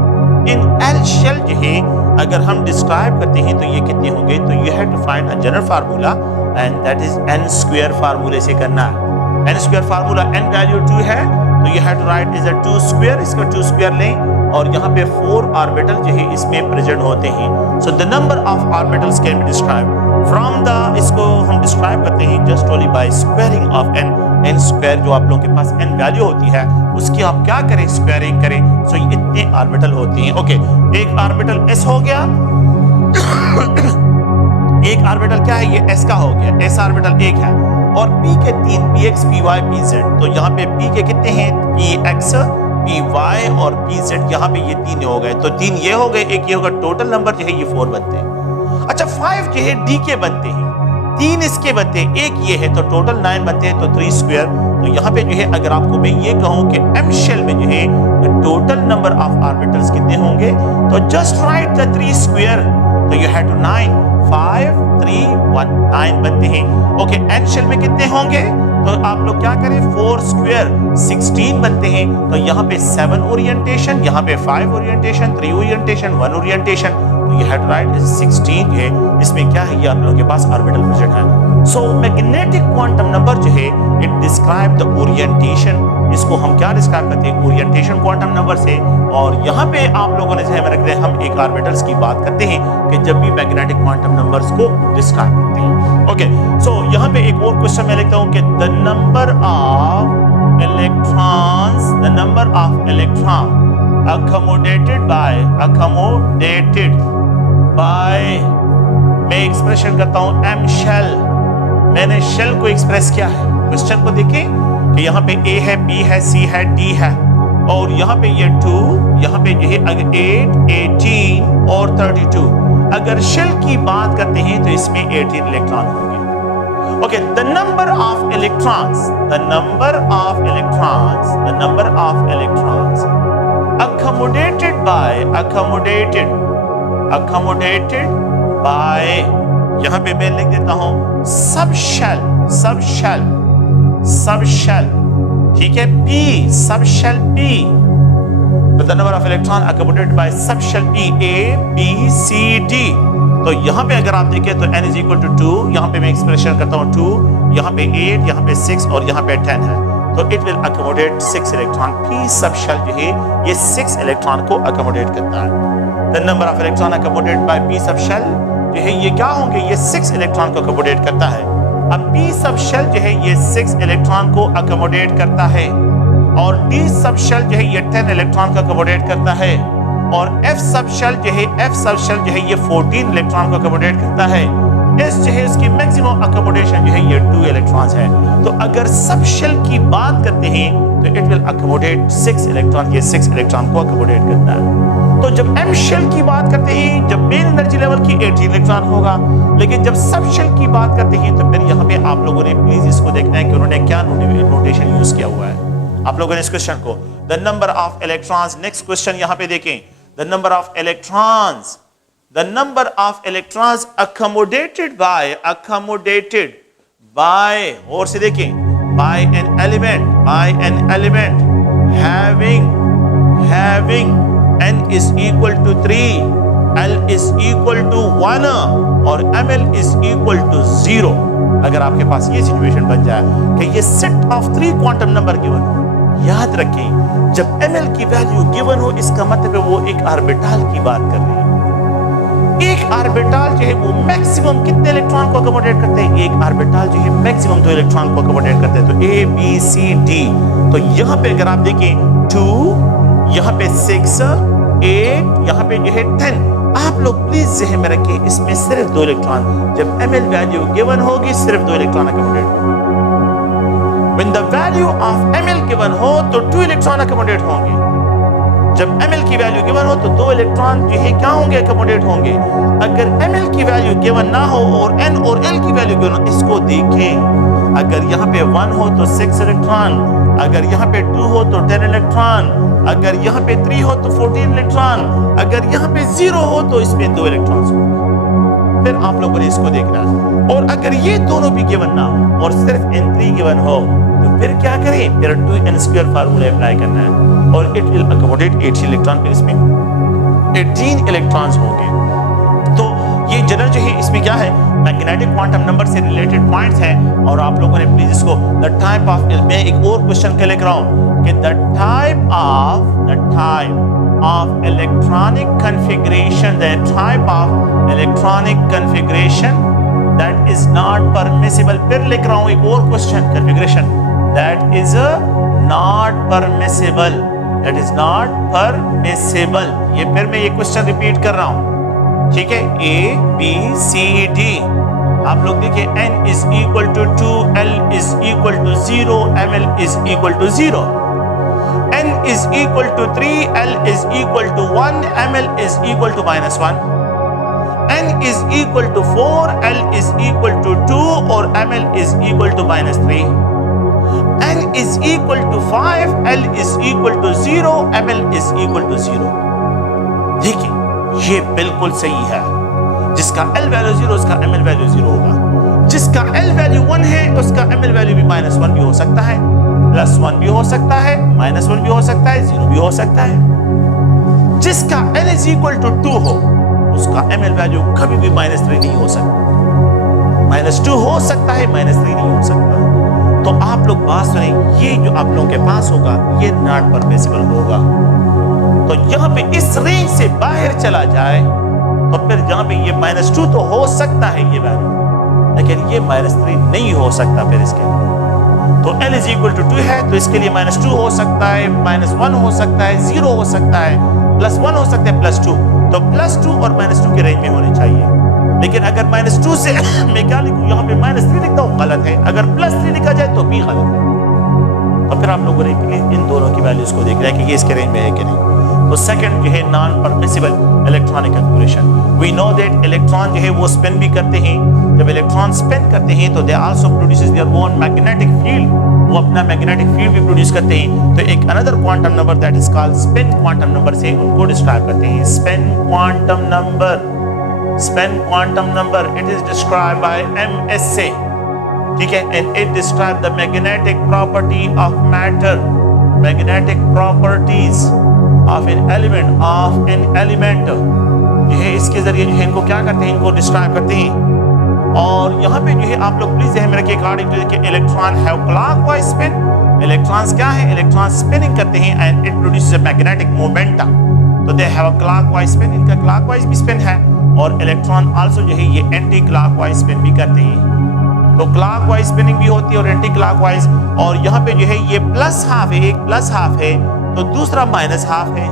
in L shell जो है अगर हम डिस्क्राइब करते हैं तो ये कितने होंगे, तो you have to find a general formula and that is n² फार्मूले से करना है। n² फार्मूला, n वैल्यू 2 है तो you have to write is a 2², इसका 2² लें और यहाँ पे 4 ऑर्बिटल जो है इसमें प्रेजेंट होते हैं। सो the number of orbitals can be describe from the, इसको हम डिस्क्राइब करते हैं just only by squaring of n² जो आप लोगों के पास n वैल्यू होती है उसकी आप क्या करें, स्क्वायरिंग करें। सो ये इतने ऑर्बिटल होते हैं। ओके, एक ऑर्बिटल s हो गया एक ऑर्बिटल क्या है, ये s का हो गया, s ऑर्बिटल 1 है और p के 3 px py pz, तो यहाँ पे p के कितने हैं, px py और pz, यहाँ पे ये 3 हो गए, तो 3 ये हो गए, एक ये होगा, टोटल नंबर जो है ये 4 बनते हैं। अच्छा 5 जो है d के बनते हैं, 3 इसके बनते हैं, एक ये है, तो टोटल 9 बनते हैं, तो 3²। तो यहाँ पे जो है अगर आपको मैं ये कहूँ कि m शेल में जो है टोटल नंबर ऑफ ऑर्बिटल्स कितने होंगे, तो जस्ट राइट द 3², तो यू हैव टू 9, 5 3 1 9 बनते हैं। ओके, n शेल में कितने होंगे, तो आप लोग क्या करें, 4² 16 बनते हैं। तो यहाँ पे 7 ओरिएंटेशन, यहाँ पे 5 ओरिएंटेशन, 3 ओरिएंटेशन, 1 ओरिएंटेशन, तो ये हेड राइट 16 है। इसमें क्या है, ये आप लोगों के पास ऑर्बिटल प्रेजेंट है। सो मैग्नेटिक क्वांटम नंबर जो है इट डिस्क्राइब द ओरिएंटेशन, इसको हम क्या डिस्क्राइब करते हैं, ओरिएंटेशन क्वांटम नंबर से। और यहाँ पे आप लोगों ने ध्यान में रखते हैं, हम एक ऑर्बिटल्स की बात करते हैं कि जब भी मैग्नेटिक क्वांटम नंबर्स को डिस्क्राइब करते हैं। ओके, सो यहाँ पे एक और क्वेश्चन मैं लिखता हूँ कि the number of electrons, the number of electron accommodated by मैं एक्सप्रेशन करता हूं m शेल, मैंने शेल को एक्सप्रेस किया है। क्वेश्चन को देखें कि यहाँ पे a है, b है, c है, d है और यहाँ पे ये 2, यहाँ पे जो है 8 18 और 32। अगर शेल की बात करते हैं तो इसमें 18 इलेक्ट्रॉन होंगे। Okay, the number of electrons, the number of electrons, the number of electrons accommodated by, यहां पे मैं लिख देता हूं सब शेल, ठीक है, P, sub shell P, the number of electron accommodated by sub shell P, A, B, C, D। तो यहाँ पे अगर आप देखें तो n = 2, यहाँ पे मैं एक्सप्रेशन करता हूँ 2, यहाँ पे 8, यहाँ पे 6 और यहाँ पे 10 है, तो it will accommodate 6 electron. P sub shell जो है ये 6 इलेक्ट्रॉन को अकोमोडेट करता है। The number of electron accommodate by P sub shell जो है ये क्या होंगे, ये 6 इलेक्ट्रॉन को अकोमोडेट करता है। अब P सब शेल जो है ये 6 इलेक्ट्रॉन को अकोमोडेट करता है और D सब शेल जो है ये 10 इलेक्ट्रॉन को अकोमोडेट करता है और F सब शेल जो है ये 14 इलेक्ट्रॉन को अकोमोडेट करता है। एस जो है इसकी मैक्सिमम अकोमोडेशन जो है ये 2 इलेक्ट्रॉन्स है। तो अगर सब शेल की बात करते हैं तो इट विल अकोमोडेट 6 इलेक्ट्रॉन, ये 6 इलेक्ट्रॉन को अकोमोडेट करता है। तो जब एम शेल की बात करते हैं, जब मेन एनर्जी लेवल की 18 इलेक्ट्रॉन होगा, लेकिन जब सब शेल की बात करते हैं तो फिर यहाँ पे आप लोगों ने प्लीज इसको देखना है कि उन्होंने क्या नोटेशन यूज किया हुआ है। आप लोगों ने इस क्वेश्चन को the number of electrons, next question यहाँ पे देखें, the number of electrons, the number of electrons accommodated by और से देखें by an element having n is equal to 3, l is equal to 1 और ml is equal to 0। अगर आपके पास ये सिचुएशन बन जाए कि ये set of 3 quantum number given हो, याद रखें जब ml की वैल्यू गिवन हो इसका मतलब है वो एक ऑर्बिटल की बात कर रही है। एक ऑर्बिटल जो है वो मैक्सिमम कितने इलेक्ट्रॉन को अकोमोडेट करते हैं? एक ऑर्बिटल जो है मैक्सिमम 2 इलेक्ट्रॉन को अकोमोडेट करते हैं। तो ए बी सी डी, तो यहाँ पे अगर आप देखें 2, यहाँ पे 6, 8, यहाँ पे जो है 10। आप लोग प्लीज जहन में रखिए इसमें सिर्फ 2 इलेक्ट्रॉन, जब ml वैल्यू गिवन होगी सिर्फ 2 इलेक्ट्रॉन अकोमोडेट होंगे। When the value of ml given हो तो 2 इलेक्ट्रॉन अकोमोडेट होंगे। जब ml की वैल्यू गिवन हो तो 2 इलेक्ट्रॉन जो है क्या होंगे? अकोमोडेट होंगे। अगर ml की वैल्यू गिवन ना हो और n और l की वैल्यू गिवन हो, इसको देखें, अगर यहाँ पे 1 हो तो 6 इलेक्ट्रॉन, अगर यहाँ पे 2 हो तो 10 इलेक्ट्रॉन, अगर यहाँ पे 3 हो तो 14 इलेक्ट्रॉन, अगर यहाँ पे 0 हो तो इसमें 2 इलेक्ट्रॉन्स होंगे। फिर आप लोगों ने इसको देखना है। और अगर ये दोनों भी गिवन ना हो और सिर्फ n3 गिवन हो तो फिर क्या करें? फिर 2n² फार्मूला अप्लाई करना है और इट विल अकोमोडेट 18 इलेक्ट्रॉन, फिर इसमें 18 इलेक्ट्रॉन्स होंगे। तो ये जनरल जो है इसमें क्या है? मैग्नेटिक क्वांटम नंबर से रिलेटेड पॉइंट्स हैं और आप लोगों ने प्लीज इसको द टाइप ऑफ, मैं एक और क्वेश्चन के लिख रहा हूं कि the type of electronic configuration, the type of electronic configuration that is not permissible. फिर लिख रहा हूं एक और question, configuration that is not permissible, that is not permissible. ये फिर मैं ये क्वेश्चन रिपीट कर रहा हूं, ठीक है? ए बी सी डी, आप लोग देखिए n is equal to 2, l is equal to 0, ml is equal to 0, n is equal to 3, l is equal to 1, ml is equal to -1, n is equal to 4, l is equal to 2 और ml is equal to -3, n is equal to 5, l is equal to 0, ml is equal to 0। देखिए ये बिल्कुल सही है। जिसका L वैल्यू 0 उसका ml वैल्यू 0 होगा। जिसका L वैल्यू 1 है उसका ml वैल्यू भी -1 भी हो सकता है, +1 भी हो सकता है, -1 भी हो सकता है, 0 भी हो सकता है। जिसका L is equal to 2 हो उसका ml वैल्यू कभी भी -3 नहीं हो सकता, -2 हो सकता है, -3 नहीं हो सकता। तो आप लोग बात सुने, ये जो आप लोगों के पास होगा ये नॉट परमिसिबल होगा। तो यहाँ पे इस रेंज से बाहर चला जाए तो फिर यहाँ पे ये -2 तो हो सकता है ये वैल्यू, लेकिन ये -3 नहीं हो सकता फिर इसके लिए। तो L is equal to 2 है तो इसके लिए -2 हो सकता है, -1 हो सकता है, 0 हो सकता है, +1 हो सकता है, +2। तो +2 और -2 के रेंज में होने चाहिए। लेकिन अगर -2 से मैं क्या लिखूं? यहाँ पे -3 लिखता हूँ, गलत है। अगर +3 लिखा जाए तो भी गलत है। तो फिर आप लोगों ने इन दोनों की वैल्यूज को देख रहे हैं कि ये इसके रेंज में है कि नहीं। तो सेकंड जो है non permissible electronic configuration. We know that electron जो है वो स्पिन भी करते हैं। जब इलेक्ट्रॉन स्पिन करते हैं तो they also produces their own magnetic field, वो अपना मैग्नेटिक फील्ड भी प्रोड्यूस करते हैं। तो एक another quantum number that is called spin quantum number से उनको डिस्क्राइब करते हैं। Spin quantum number it is described bye MSA, ठीक है, and it describe the magnetic property of matter, magnetic properties of an element जो है इसके जरिए जो है इनको क्या करते हैं, इनको डिस्क्राइब करते हैं। और यहाँ पे जो है आप लोग प्लीज ध्यान में रखिए अकॉर्डिंग टू कि electron have clockwise spin. Electrons क्या है? इलेक्ट्रॉन स्पिनिंग करते हैं and it produces a magnetic momentum. तो they have a clockwise spin, इनका क्लॉकवाइज भी स्पिन है। और इलेक्ट्रॉन आल्सो जो है ये एंटी क्लॉकवाइज स्पिन भी करते हैं। तो क्लॉकवाइज स्पिनिंग भी होती है और एंटी क्लॉकवाइज। और यहाँ पे जो है ये प्लस हाफ है, एक प्लस हाफ है तो दूसरा माइनस हाफ है।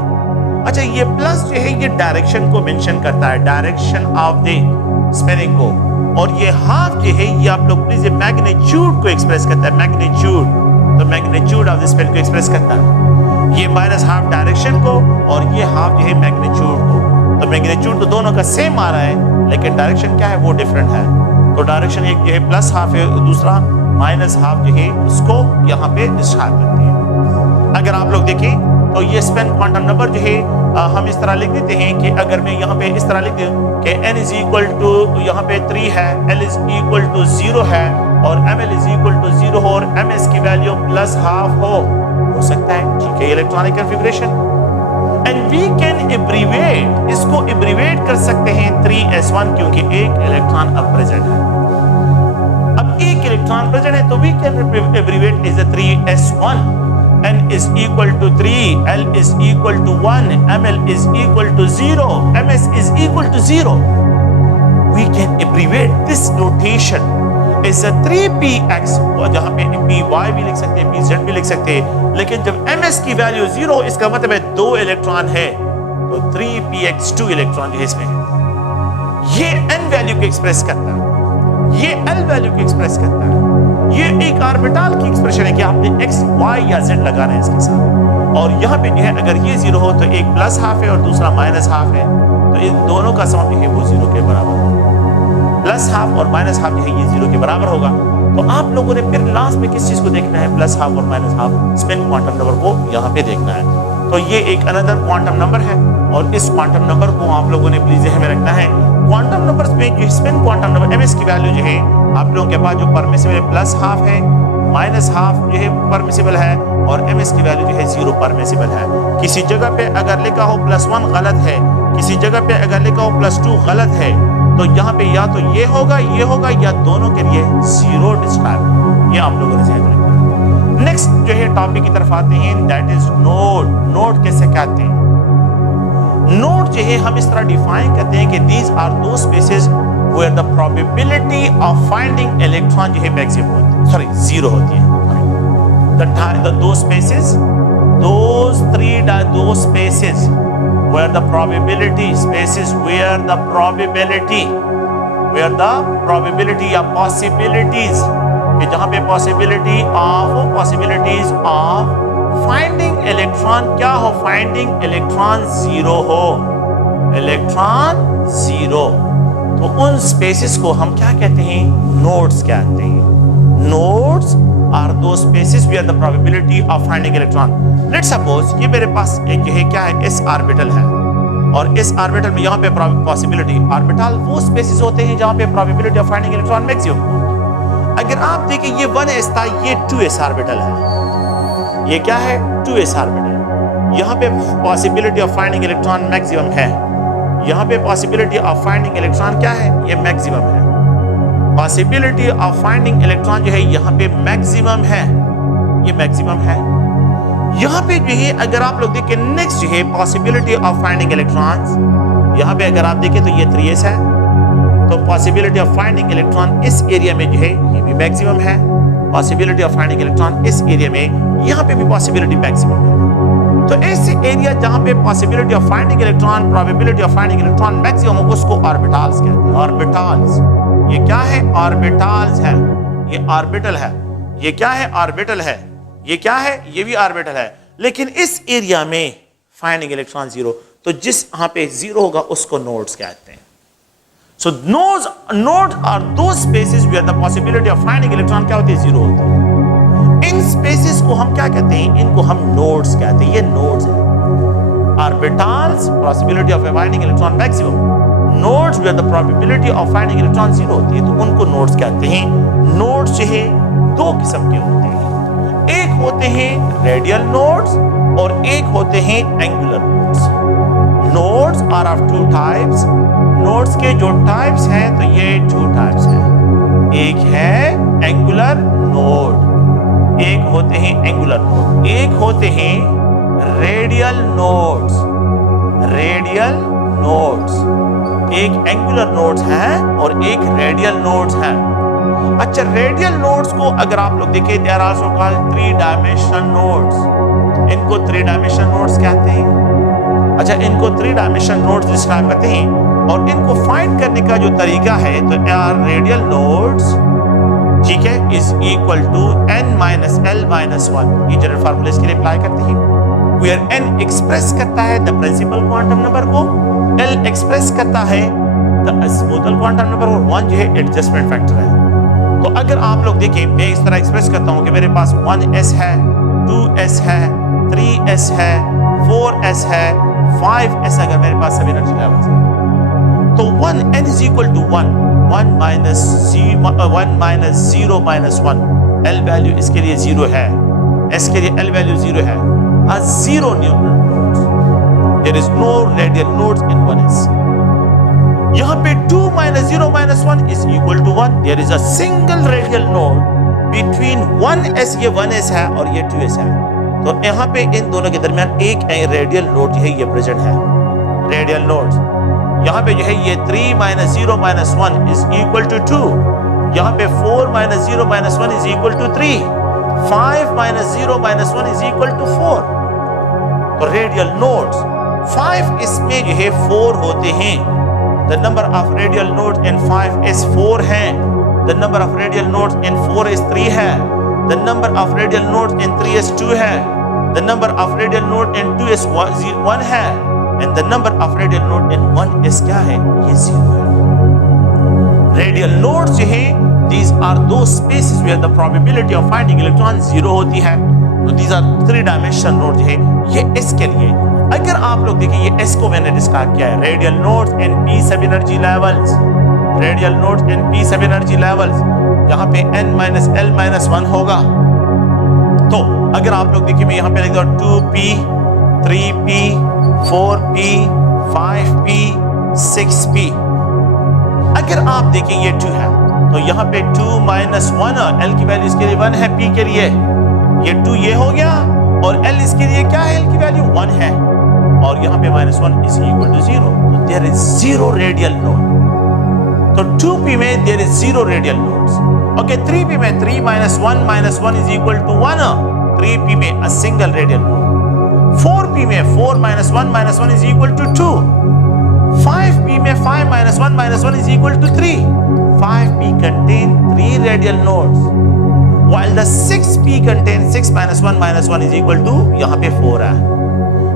अच्छा ये प्लस जो है ये डायरेक्शन को मेंशन करता है, डायरेक्शन ऑफ द स्पिनिंग को। और ये हाफ जो है ये आप लोग प्लीज मैग्नीट्यूड को एक्सप्रेस करता है, मैग्नीट्यूड, तो मैग्नीट्यूड ऑफ दिस पेन को एक्सप्रेस करता है। ये माइनस हाफ डायरेक्शन को और ये हाफ जो है मैग्नीट्यूड को, तो मैग्नीट्यूड तो दोनों का सेम आ रहा है लेकिन डायरेक्शन क्या है वो डिफरेंट है। तो डायरेक्शन एक जो है प्लस हाफ है, दूसरा माइनस हाफ जो है उसको यहाँ पे डिस्क्राइब करती है। अगर आप लोग देखें तो ये स्पेन क्वांटम नंबर जो है हम इस तरह लिख देते हैं कि अगर मैं यहाँ पे इस तरह लिख दूं कि n इज इक्वल टू यहाँ पे 3 है, l इज इक्वल टू 0 है और ml इज इक्वल टू 0 हो और ms की वैल्यू प्लस हाफ हो सकता है, ठीक है, electronic configuration. And we can abbreviate, इसको एब्रीवेट कर सकते हैं 3s1 क्योंकि एक इलेक्ट्रॉन अब प्रेजेंट है। अब एक इलेक्ट्रॉन प्रेजेंट है तो we can abbreviate is 3s1, n is equal to 3, l is equal to 1, ml is equal to 0, ms is equal to 0. We can abbreviate this notation is a 3px, जहाँ पे py भी लिख सकते हैं, pz भी लिख सकते हैं, लेकिन जब ms की वैल्यू 0 इसका मतलब है 2 इलेक्ट्रॉन है तो 3px2 इलेक्ट्रॉन जो है इसमें है। ये n वैल्यू को एक्सप्रेस करता है, ये l वैल्यू को एक्सप्रेस करता है। ये एक ऑर्बिटल की एक्सप्रेशन है कि आपने x, y या z लगाना है इसके साथ, और यहाँ पे जो है अगर ये 0 हो तो एक प्लस हाफ है और दूसरा माइनस हाफ है, तो इन दोनों का सम जो है वो 0 के बराबर होगा। प्लस हाफ और माइनस हाफ जो है ये 0 के बराबर होगा। तो आप लोगों ने फिर लास्ट में किस चीज को देखना है, प्लस हाफ और minus half spin quantum number को यहाँ पे देखना है। तो ये एक अनदर क्वांटम नंबर है और इस क्वांटम नंबर को आप लोगों ने प्लीज ध्यान में रखना है। क्वांटम नंबर्स में जो स्पिन क्वांटम नंबर ms की वैल्यू जो है आप लोगों के पास जो परमिसिबल है प्लस हाफ है, माइनस हाफ जो है परमिसिबल है और ms की वैल्यू जो है 0 परमिसिबल है। किसी जगह पे अगर लिखा हो +1 गलत है, किसी जगह पे अगर लिखा हो +2 गलत है, तो यहाँ पे या तो ये होगा या दोनों के लिए 0 डिस्क्राइब, ये आप लोगों ने ध्यान रखना है। नेक्स्ट जो है टॉपिक की तरफ आते हैं, दैट इज नोड। नोड कैसे कहते हैं? नोड जो है हम इस तरह डिफाइन करते हैं कि दीज आर दो spaces where the probability of finding electron जो है मैक्सिमम होती है, सॉरी 0 होती है। दो स्पेसेस, दो spaces where the probability spaces where the probability या possibilities कि जहाँ पे possibilities of finding electron क्या हो, finding electron 0 हो, electron 0, तो उन spaces को हम क्या कहते हैं, nodes कहते हैं। nodes are those spaces where the probability of finding electron, let's suppose ये मेरे पास एक जो है क्या है, s ऑर्बिटल है और इस ऑर्बिटल में यहाँ पे पॉसिबिलिटी, ऑर्बिटल वो स्पेसेस होते हैं जहाँ पे probability of finding electron maximum. अगर आप देखें ये 1s था, ये 2s ऑर्बिटल है, ये क्या है, 2s ऑर्बिटल। यहाँ पे possibility of finding electron maximum है, यहाँ पे पॉसिबिलिटी ऑफ फाइंडिंग इलेक्ट्रॉन क्या है, ये मैक्सिमम है। पॉसिबिलिटी ऑफ फाइंडिंग इलेक्ट्रॉन जो है यहाँ पे मैक्सिमम है, ये मैक्सिमम है। यहाँ पे जो है अगर आप लोग देखें नेक्स्ट जो है पॉसिबिलिटी ऑफ फाइंडिंग इलेक्ट्रॉन्स, यहाँ पे अगर आप देखें तो ये 3s है, तो पॉसिबिलिटी ऑफ फाइंडिंग इलेक्ट्रॉन इस एरिया में जो है ये भी मैक्सिमम है। पॉसिबिलिटी ऑफ फाइंडिंग इलेक्ट्रॉन इस एरिया में, यहाँ पे भी पॉसिबिलिटी मैक्सिमम है। तो ऐसे एरिया जहाँ पे possibility of finding electron, probability of finding electron maximum हो, उसको ऑर्बिटल्स कहते हैं। ऑर्बिटल्स, ये क्या है, ऑर्बिटल्स है, ये ऑर्बिटल है, ये क्या है, ऑर्बिटल है, ये क्या है, ये भी ऑर्बिटल है। लेकिन इस एरिया में फाइंडिंग इलेक्ट्रॉन 0, तो जिस यहाँ पे 0 होगा उसको नोड्स कहते हैं। सो नोड्स आर दो spaces where the possibility of finding electron क्या होती है, 0 होती है। इन स्पेसेस को हम क्या कहते हैं, इनको हम नोड्स कहते हैं, ये नोड्स है। Orbitals possibility of finding electron maximum, nodes where the probability of finding electron 0 होती है, तो उनको नोड्स कहते हैं। नोड्स जो है दो किस्म के होते हैं, एक होते हैं रेडियल नोड्स और एक होते हैं angular nodes. Nodes are of 2 types, nodes के जो टाइप्स हैं तो ये 2 टाइप्स हैं, एक है एंगुलर नोड, एक होते हैं एंगुलर नोड, एक होते हैं रेडियल नोड्स। रेडियल नोड्स, एक एंगुलर नोड्स हैं और एक रेडियल नोड्स हैं। अच्छा, रेडियल नोड्स को अगर आप लोग देखें, they are also called 3 dimension nodes, इनको 3 डायमेंशन नोड्स कहते हैं। अच्छा, इनको 3 डायमेंशन नोड्स डिस्क्राइब करते हैं और इनको फाइंड करने का जो तरीका है तो रेडियल नोड्स, ठीक है, is equal to n minus L minus one. ये जनरल फार्मूला इसके लिए अप्लाई करते हैं, वेयर n एक्सप्रेस करता है द प्रिंसिपल क्वांटम नंबर को, l एक्सप्रेस करता है द अज़ीमुथल क्वांटम नंबर, और 1 जो है एडजस्टमेंट फैक्टर है। तो अगर आप लोग देखें, मैं इस तरह एक्सप्रेस करता हूं कि मेरे पास 1s है, 2s है, 3s है, 4s है, 5s अगर मेरे पास सभी एनर्जी लेवल्स हैं, तो 1 n is equal to 1 minus 0 minus 1, l value इसके लिए 0 है, s के लिए l वैल्यू 0 है, a zero neutral nodes, there is no radial nodes in 1s। यहाँ पे 2 minus 0 minus 1 is equal to 1, there is a single radial node between 1s, ये 1s है और ये 2s है, तो यहाँ पे इन दोनों के दरमियान एक रेडियल नोड जो है ये प्रेजेंट है। रेडियल नोड्स यहाँ पे जो है ये 3 minus 0 minus 1 is equal to 2, यहाँ पे 4 minus 0 minus 1 is equal to 3, 5 minus 0 minus 1 is equal to 4। तो रेडियल नोड्स 5 इसमें जो है 4 होते हैं, the number of radial nodes in 5 is 4 है, the number of radial nodes in 4 is 3 है, the number of radial nodes in 3 is 2 है, the number of radial nodes in 2 is 1 है, and the number of radial nodes in 1 is क्या है, ये 0 है। radial nodes जो है these are those spaces where the probability of finding electron 0 होती है, तो these are 3 dimensional nodes जो है ये s के लिए। अगर आप लोग देखिए, ये s को मैंने डिस्क्राइब किया है, रेडियल नोड्स इन p sub energy levels, radial nodes इन p सब एनर्जी लेवल्स, यहाँ पे n माइनस एल माइनस 1 होगा। तो अगर आप लोग देखिए, मैं यहाँ पे लिख दूँ 2p, 3p, 4p, 5p, 6p। अगर आप देखिए ये 2 है, तो यहाँ पे 2 माइनस 1, l की वैल्यू इसके लिए 1 है, p के लिए ये 2 ये हो गया, और l इसके लिए क्या है, l की वैल्यू 1 है, और यहाँ पे माइनस 1 इज इक्वल टू 0, तो देयर इज 0 रेडियल नोड। तो 2p में there is 0 radial nodes. Okay, 3p में 3 minus 1 is equal to 1, 3p में a single radial node. 4p में 4 minus 1 is equal to 2, 5p में 5 minus 1 is equal to 3, 5p contain 3 radial nodes, while the 6p contain 6 minus 1 is equal to यहाँ पे 4 है,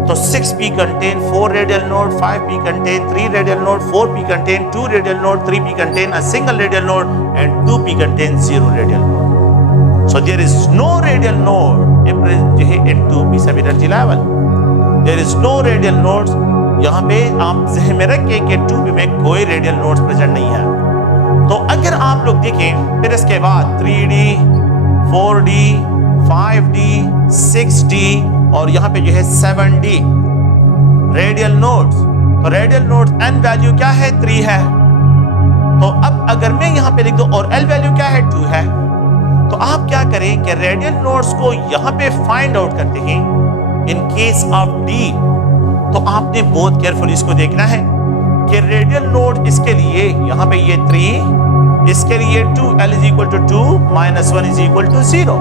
तो 6p contain 4 radial node, 5p contain 3 radial node, 4p contain 2 radial node, 3p contain a single radial node, and 2p contain 0 radial node। So there is no radial node in 2p सब energy level, there is no radial nodes। यहाँ पे आप ज़हन में रखें कि 2p में कोई radial nodes प्रेजेंट नहीं है। तो अगर आप लोग देखें, फिर इसके बाद 3d, 4d, 5d, 6d और यहाँ पे जो है 7d रेडियल नोड्स। तो रेडियल नोड्स n वैल्यू क्या है, 3 है। तो अब अगर मैं यहाँ पे लिख दूं और l वैल्यू क्या है, 2 है, तो आप क्या करें कि रेडियल नोड्स को यहाँ पे फाइंड आउट करते हैं इन केस ऑफ d। तो आपने बहुत केयरफुली इसको देखना है कि रेडियल नोड इसके लिए यहाँ पे ये 3, इसके लिए 2, l is equal to 2, minus 1 is equal to 0।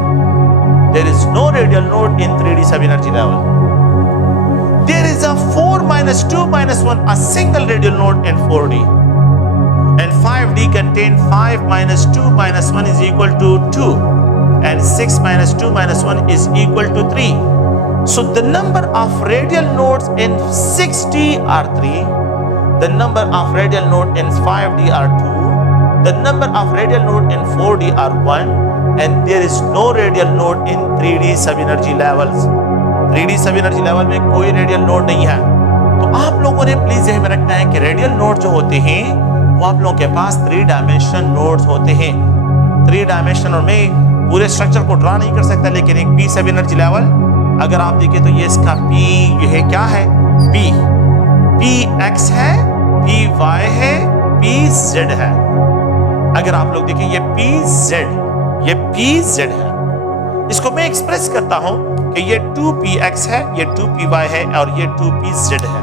There is no radial node in 3d sub energy level। There is a 4 minus 2 minus 1, a single radial node in 4d, and 5d contain 5 minus 2 minus 1 is equal to 2, and 6 minus 2 minus 1 is equal to 3। So the number of radial nodes in 6d are 3, the number of radial node in 5d are 2, the number of radial node in 4d are 1, and there is no radial node in 3d sub energy levels। 3d sub energy level में कोई radial node नहीं है। तो आप लोगों ने प्लीज ध्यान में रखना है कि radial node जो होते हैं वो आप लोगों के पास 3 डायमेंशन नोड्स होते हैं। 3 डायमेंशन में पूरे स्ट्रक्चर को ड्रा नहीं कर सकता, लेकिन एक p सब एनर्जी लेवल अगर आप देखें तो ये इसका p ये है क्या है, p x है, p y है, p z है। अगर आप लोग देखें ये p z है। इसको मैं एक्सप्रेस करता हूं कि ये 2px है, ये 2py है और ये 2pz है।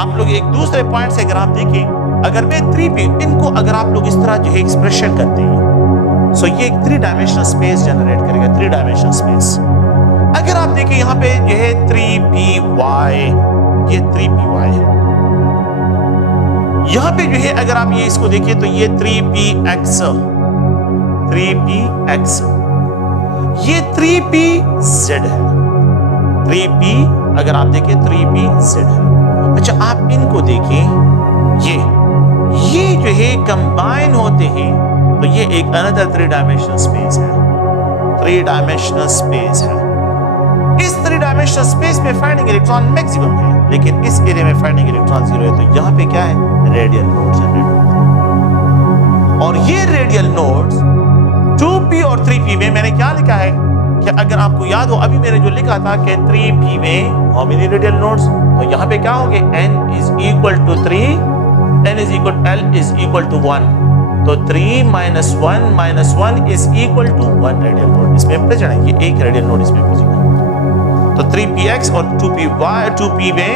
आप लोग एक दूसरे पॉइंट से अगर आप देखें, अगर मैं 3p इनको अगर आप लोग इस तरह जो है एक्सप्रेशन करते हैं, सो ये एक 3 डायमेंशनल स्पेस जनरेट करेगा, 3 डायमेंशनल स्पेस। अगर आप देखें यहाँ पे जो है 3py, ये 3py है, यहां पे जो है अगर आप ये इसको देखिए तो ये 3px ये 3pz है। 3p अगर आप देखिए 3pz है। अच्छा आप इनको देखिए, ये जो है कंबाइन होते हैं तो ये एक अनदर 3 डायमेंशनल स्पेस है। 3 डायमेंशनल स्पेस है। इस 3 डायमेंशनल स्पेस में फाइंडिंग इलेक्ट्रॉन मैक्सिमम है, लेकिन इस एरिया में फाइंडिंग इलेक्ट्रॉन 0 है। तो यहाँ पे क्या है, रेडियल नोड्स जनरेट होते हैं। और ये रेडियल नोड्स 2p और 3p में मैंने क्या लिखा है कि अगर आपको याद हो अभी मैंने जो लिखा था कि 3p में हाउ मेनी रेडियल नोड्स, तो यहाँ पे क्या होंगे, n is equal to 3, n is equal to l is equal to 1, तो 3 minus 1 is equal to 1 radial node इसमें प्रेजेंट है। ये एक रेडियल नोड इसमें प्रेजेंट है। तो 3px और 2p में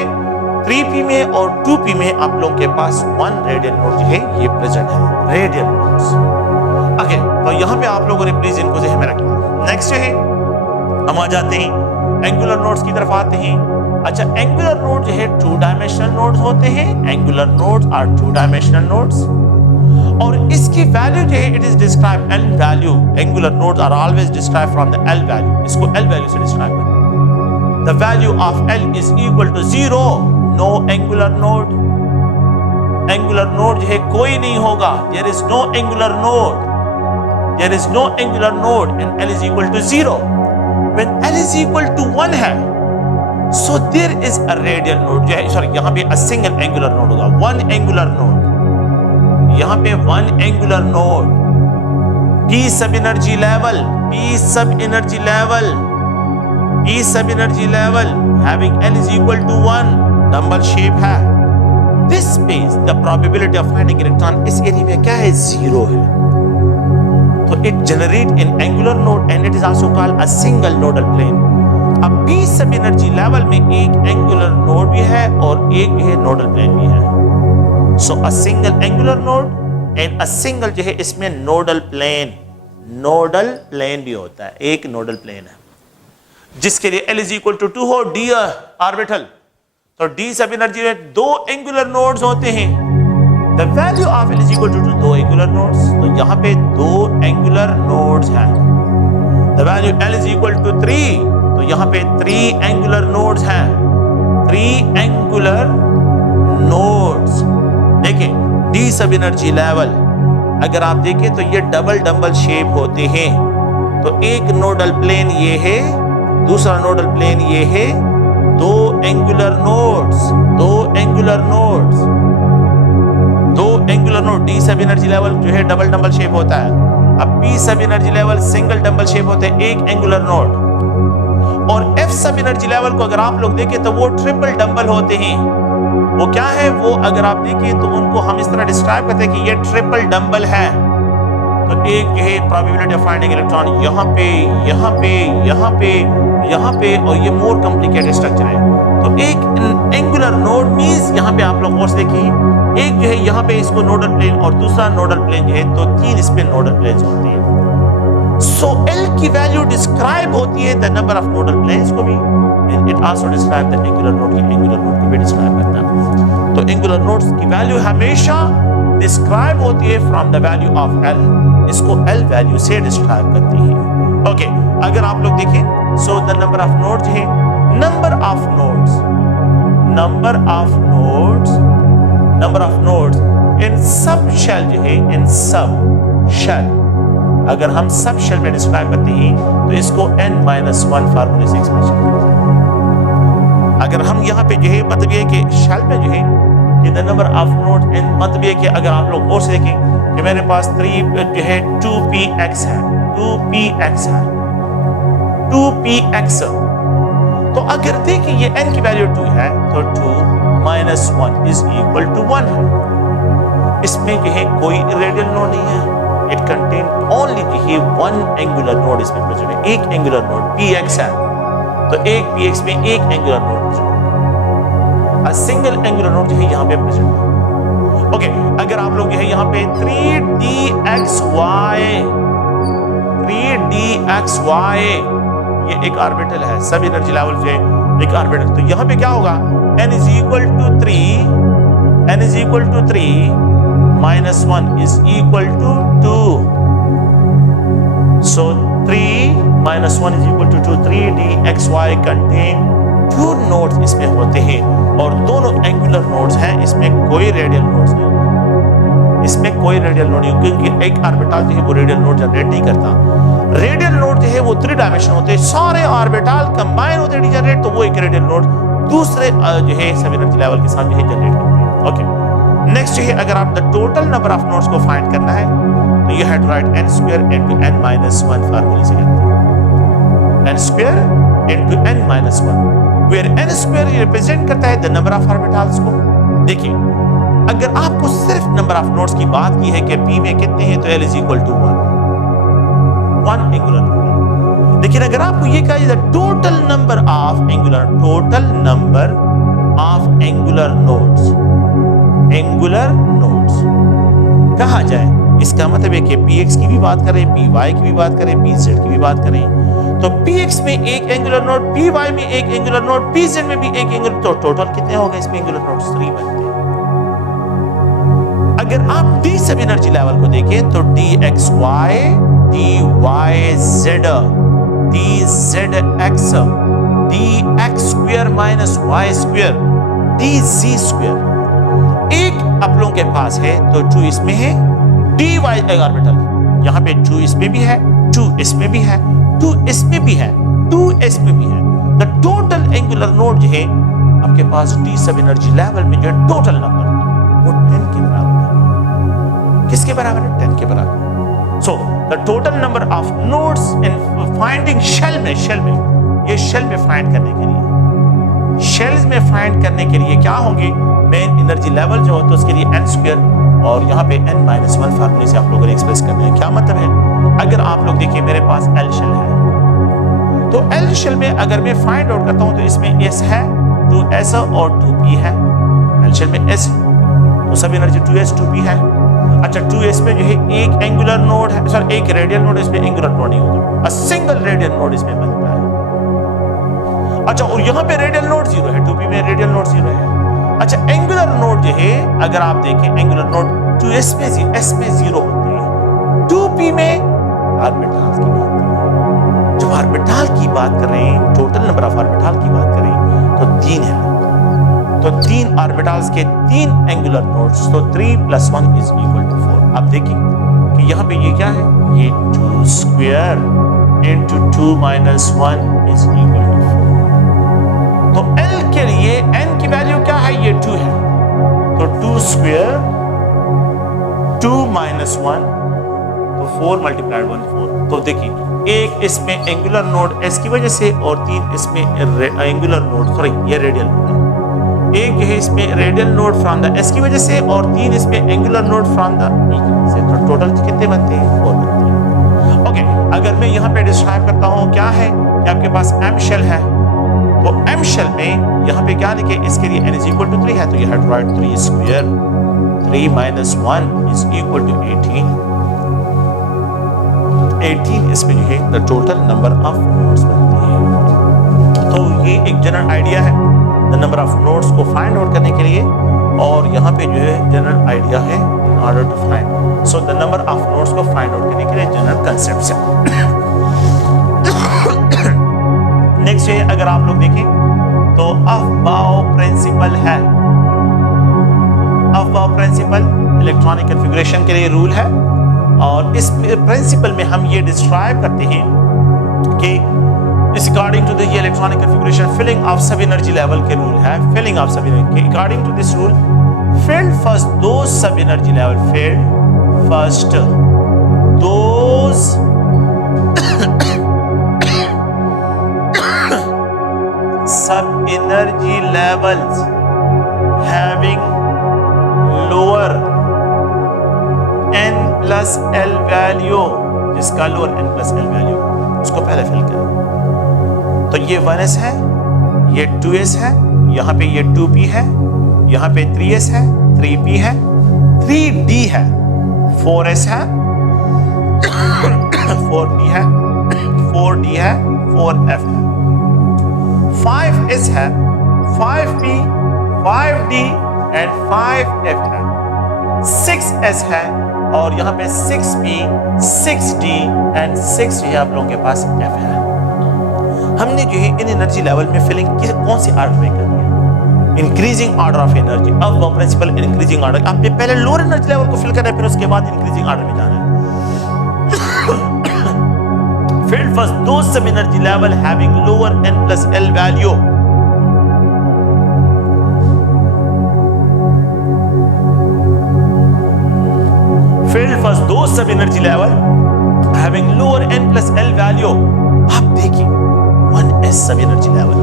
3p में और 2p में आप लोगों के पास 1 रेडियल नोड जो है ये प्रेजेंट है, रेडियल नोड्स। ओके, तो यहाँ पे आप लोगों ने प्लीज इनको ज़हन में रखना। नेक्स्ट जो है हम आ जाते हैं एंगुलर नोड्स की तरफ आते हैं। अच्छा, एंगुलर नोड जो है 2 डायमेंशनल नोड्स होते हैं। Angular nodes are 2 dimensional nodes और इसकी वैल्यू जो है it is describe L value. Angular nodes are always describe from the L value. इसको एल वैल्यू से डिस्क्राइब करते हैं। The value of L is equal to 0, no angular node. Angular node जो है कोई नहीं होगा, there is no angular node, there is no angular node and L is equal to 0। When L is equal to 1 है so there is a radial node जो है, सॉरी यहाँ पे अ सिंगल एंगुलर नोड होगा, 1 एंगुलर नोड। यहाँ पे 1 angular node, p sub energy level, p sub energy level, p sub energy level having l is equal to 1, dumbbell shape है। This space the probability of finding electron इस एरिया में क्या है, 0 है। तो it generate in angular node and it is also called a single nodal plane. अब p सब एनर्जी लेवल में एक एंगुलर नोड भी है और एक जो है नोडल प्लेन भी है। So a single angular node and a single जो है इसमें nodal plane भी होता है, एक nodal plane है जिसके लिए L is equal to 2 हो, D ऑर्बिटल, तो D सब एनर्जी में 2 एंगुलर नोड्स होते हैं। The value of L is equal to 2 angular nodes, तो यहाँ पे 2 एंगुलर नोड्स हैं। The value L is equal to 3, तो यहाँ पे 3 एंगुलर नोड्स हैं, 3 एंगुलर नोड्स। देखिए D सब एनर्जी लेवल अगर आप देखें तो ये डबल शेप होते हैं। तो एक नोडल प्लेन ये है, दूसरा नोडल प्लेन ये है, 2 angular nodes, 2 angular nodes, 2 angular node. D सब एनर्जी लेवल जो है डबल शेप होता है। अब P sub energy level single double shape होते हैं, एक एंगुलर नोड। और F सब एनर्जी लेवल को अगर आप लोग देखें तो वो ट्रिपल डबल होते हैं। वो क्या है, वो अगर आप देखें तो उनको हम इस तरह डिस्क्राइब करते हैं कि ये ट्रिपल डंबल है। तो एक है प्रोबेबिलिटी ऑफ फाइंडिंग इलेक्ट्रॉन यहाँ पे, यहाँ पे, यहाँ पे, यहाँ पे, और ये मोर कॉम्प्लिकेटेड स्ट्रक्चर है। तो एक एंगुलर नोड मींस यहाँ पे आप लोग और से देखिए, एक जो है यहाँ पे इसको नोडल प्लेन और दूसरा नोडल प्लेन जो है, तो 3 इस पे नोडल प्लेन्स होती है। सो L की वैल्यू डिस्क्राइब होती है the number of nodal planes को भी, it also describe the angular node की, एंगुलर नोड को भी डिस्क्राइब करता है। तो एंगुलर नोड्स की वैल्यू हमेशा डिस्क्राइब होती है from the value of L, इसको L वैल्यू से डिस्क्राइब करती है। ओके, अगर आप लोग देखें so the number of nodes है, number of nodes, number of nodes, number of nodes in sub shell जो है, इन सब शेल अगर हम सब शेल में डिस्क्राइब करते हैं तो इसको n-1 फार्मूले से एक्सप्रेशन करते हैं। अगर हम यहाँ पे जो है मतलब ये कि शेल में जो है कि the number of node n, मतलब ये कि अगर आप लोग और से देखें कि मेरे पास 3 जो है 2px है, 2px है, 2px। तो अगर देखें ये n की वैल्यू 2 है तो 2 - 1 इज इक्वल टू 1 है। इसमें जो है कोई रेडियल नोड नहीं है, इट कंटेन ओनली जो है 1 एंगुलर नोड इसमें प्रेजेंट है, एक एंगुलर नोड px है। तो एक px में एक एंगुलर नोड प्रेजेंट है, अ सिंगल एंगुलर नोड जो है यहाँ पे प्रेजेंट है। ओके, अगर आप लोग जो है यहाँ पे 3dxy, 3dxy ये एक ऑर्बिटल है, सब एनर्जी लेवल जो है एक ऑर्बिटल। तो यहाँ पे क्या होगा, n is equal to 3 n is equal to 3 minus 1 is equal to 2. So 3 minus 1 is equal to 2. 3dxy contain 2 nodes इसमें होते हैं और दोनों एंगुलर नोड्स हैं, इसमें कोई रेडियल नोड्स नहीं है, इसमें कोई रेडियल नोड नहीं, क्योंकि एक ऑर्बिटल जो है वो रेडियल नोड जनरेट नहीं करता। रेडियल नोड जो है वो 3 डायमेंशन होते हैं, सारे ऑर्बिटल कंबाइन होते हैं जनरेट, तो वो एक रेडियल नोड दूसरे जो है सब एनर्जी लेवल के साथ जो है जनरेट करते हैं। ओके, नेक्स्ट जो है अगर आप the total number of nodes को फाइंड करना है तो you have to write n square into n minus 1 फार्मूले से करते हैं, n square into n minus 1 where n square represent करता है द नंबर ऑफ ऑर्बिटल्स को। देखिए अगर आपको सिर्फ नंबर ऑफ नोड्स की बात की है कि p में कितने हैं तो l is equal to 1 angular node. लेकिन अगर आपको ये कहा जाए total number of angular nodes कहा जाए, इसका मतलब है कि px की भी बात करें, py की भी बात करें, pz की भी बात करें, तो px में एक एंगुलर नोड, py में एक एंगुलर नोड, pz में भी एक एंगुलर, तो टोटल कितने हो गए इसमें एंगुलर नोड्स? 3 बनते हैं। अगर आप d सब एनर्जी लेवल को देखें तो dxy, dyz, dzx, dx square minus y square, dz square एक आप लोगों के पास है तो 2 इसमें है, dy ऑर्बिटल यहाँ पे 2 इसमें भी है, 2 इसमें भी है, 2 इसमें भी है, 2 इसमें भी है। द टोटल एंगुलर नोड जो है आपके पास d सब एनर्जी लेवल में जो टोटल नंबर वो 10 के बराबर है। किसके बराबर है? 10 के बराबर। So the total number of nodes in finding shell में ये शेल में फाइंड करने के लिए, शेल्स में फाइंड करने के लिए क्या होंगे, मेन एनर्जी लेवल जो होता है उसके लिए n स्क्वायर और यहाँ पे n माइनस 1 फार्मूले से आप लोगों ने एक्सप्रेस करना है। क्या मतलब है, अगर आप लोग देखिए मेरे पास L शेल है, तो L शेल में अगर मैं फाइंड आउट करता हूँ तो इसमें S है, 2S और 2P है। L शेल में S तो सब एनर्जी 2S 2P है। अच्छा 2S में जो है एक एंगुलर नोड है, सॉरी एक रेडियल नोड, इसमें एंगुलर नोड नहीं होता, अ सिंगल रेडियल नोड इसमें बनता है। अच्छा और यहाँ पे रेडियल नोड 0 है, 2P में रेडियल नोड 0 है। अच्छा एंगुलर नोड जो है अगर आप देखें एंगुलर नोड 2S में S में 0 होते हैं, 2P में ऑर्बिटल की बात करें, जब ऑर्बिटल की बात करें, टोटल नंबर ऑफ ऑर्बिटल की बात करें तो 3 है, तो 3 ऑर्बिटल्स के 3 एंगुलर नोड्स, तो 3 + 1 इज इक्वल टू 4। आप देखिए कि यहाँ पे ये क्या है, ये 2 square into 2 minus 1 is equal to 4। तो L के लिए n की वैल्यू क्या है, ये 2 है, तो 2 स्क्वायर 2 माइनस 1 तो 4 मल्टीप्लाइड 1 4। तो देखिए एक इसमें एंगुलर नोड S की वजह से और 3 इसमें एंगुलर नोड, सॉरी ये रेडियल नोड है, एक है इसमें radial node from the S की वजह से और 3 इसमें angular node from the E की वजह से, तो टोटल कितने बनते हैं? 4 बनते हैं। ओके, अगर मैं यहाँ पे डिस्क्राइब करता हूँ क्या है कि आपके पास M शेल है, तो M शेल में यहाँ पे क्या लिखे, इसके लिए n इज इक्वल टू 3 है, तो you have to write 3 square 3 minus 1 is equal to 18। 18 इसमें जो है the total number of nodes बनते हैं। तो ये एक जनरल आइडिया है द नंबर ऑफ नोड्स को फाइंड आउट करने के लिए, और यहाँ पे जो है जनरल आइडिया है in order to find, so the number of nodes को फाइंड आउट करने के लिए जनरल कंसेप्ट है। नेक्स्ट है अगर आप लोग देखें तो अफबाओ प्रिंसिपल है, अफबाओ प्रिंसिपल इलेक्ट्रॉनिक कॉन्फ़िगरेशन के लिए रूल है, और इस प्रिंसिपल में हम ये डिस्क्राइब करते हैं कि इस अकॉर्डिंग टू द ये electronic configuration filling of sub energy level के रूल है, filling of sub energy according to this rule filled first those sub energy level, filled first those sub energy levels having lower n plus l value, जिसका lower n plus l value उसको पहले फिल करें। तो ये 1s है, ये 2s है, यहाँ पे ये 2p है, यहाँ पे 3s है, 3p है, 3d है, 4s है, 4p है, 4d है, 4f है, 5s है, 5p, 5d एंड 5F है, 6S है और यहाँ पे 6P, 6D एंड 6 जो है आप लोगों के पास F है। हमने जो है इन एनर्जी लेवल में फिलिंग कौन सी ऑर्डर में करनी है? Increasing order of energy. अब वो प्रिंसिपल इंक्रीजिंग ऑर्डर, आपने पहले लोअर एनर्जी लेवल को फिल करना है, फिर उसके बाद इंक्रीजिंग ऑर्डर में जाना है। Filled first those sub energy level having lower n plus l value. Filled first those sub energy level having lower n plus l value. आप देखिए 1s sub energy level,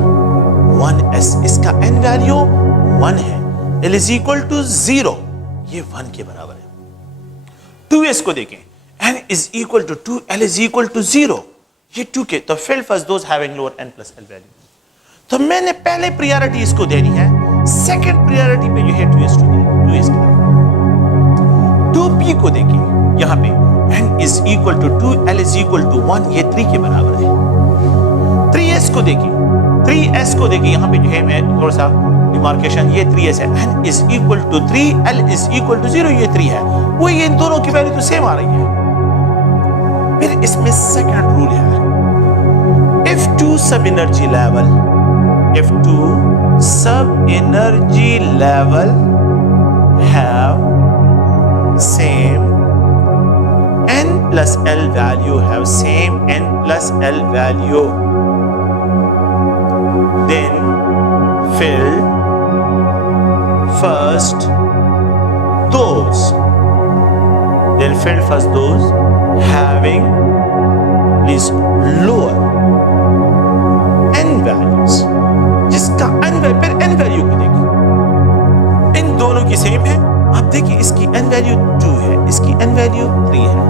1s इसका n value 1 है, l is equal to 0, ये 1 के बराबर है। 2s को देखें, n is equal to 2, l is equal to 0, ये 2 के, तो fill first those having lower n plus l value। तो मैंने पहले प्रायोरिटी इसको देनी है, सेकंड प्रायोरिटी पे जो है 2s की। 2p को देखिए, यहाँ पे n is equal to 2, l is equal to 1, ये 3 के बराबर है। 3s को देखिए, यहाँ पे जो है मैं थोड़ा सा डिमार्केशन, ये 3s है, n is equal to 3, l is equal to 0, ये 3 है, वो ये इन दोनों की वैल्यू तो सेम आ रही है। फिर इसमें सेकंड रूल है, if two sub energy level have same n plus l value, then fill first those having these lower n values, जिसका फिर n वैल्यू को देखिए, इन दोनों की सेम है। आप देखिए इसकी n वैल्यू 2 है, इसकी n वैल्यू 3 है,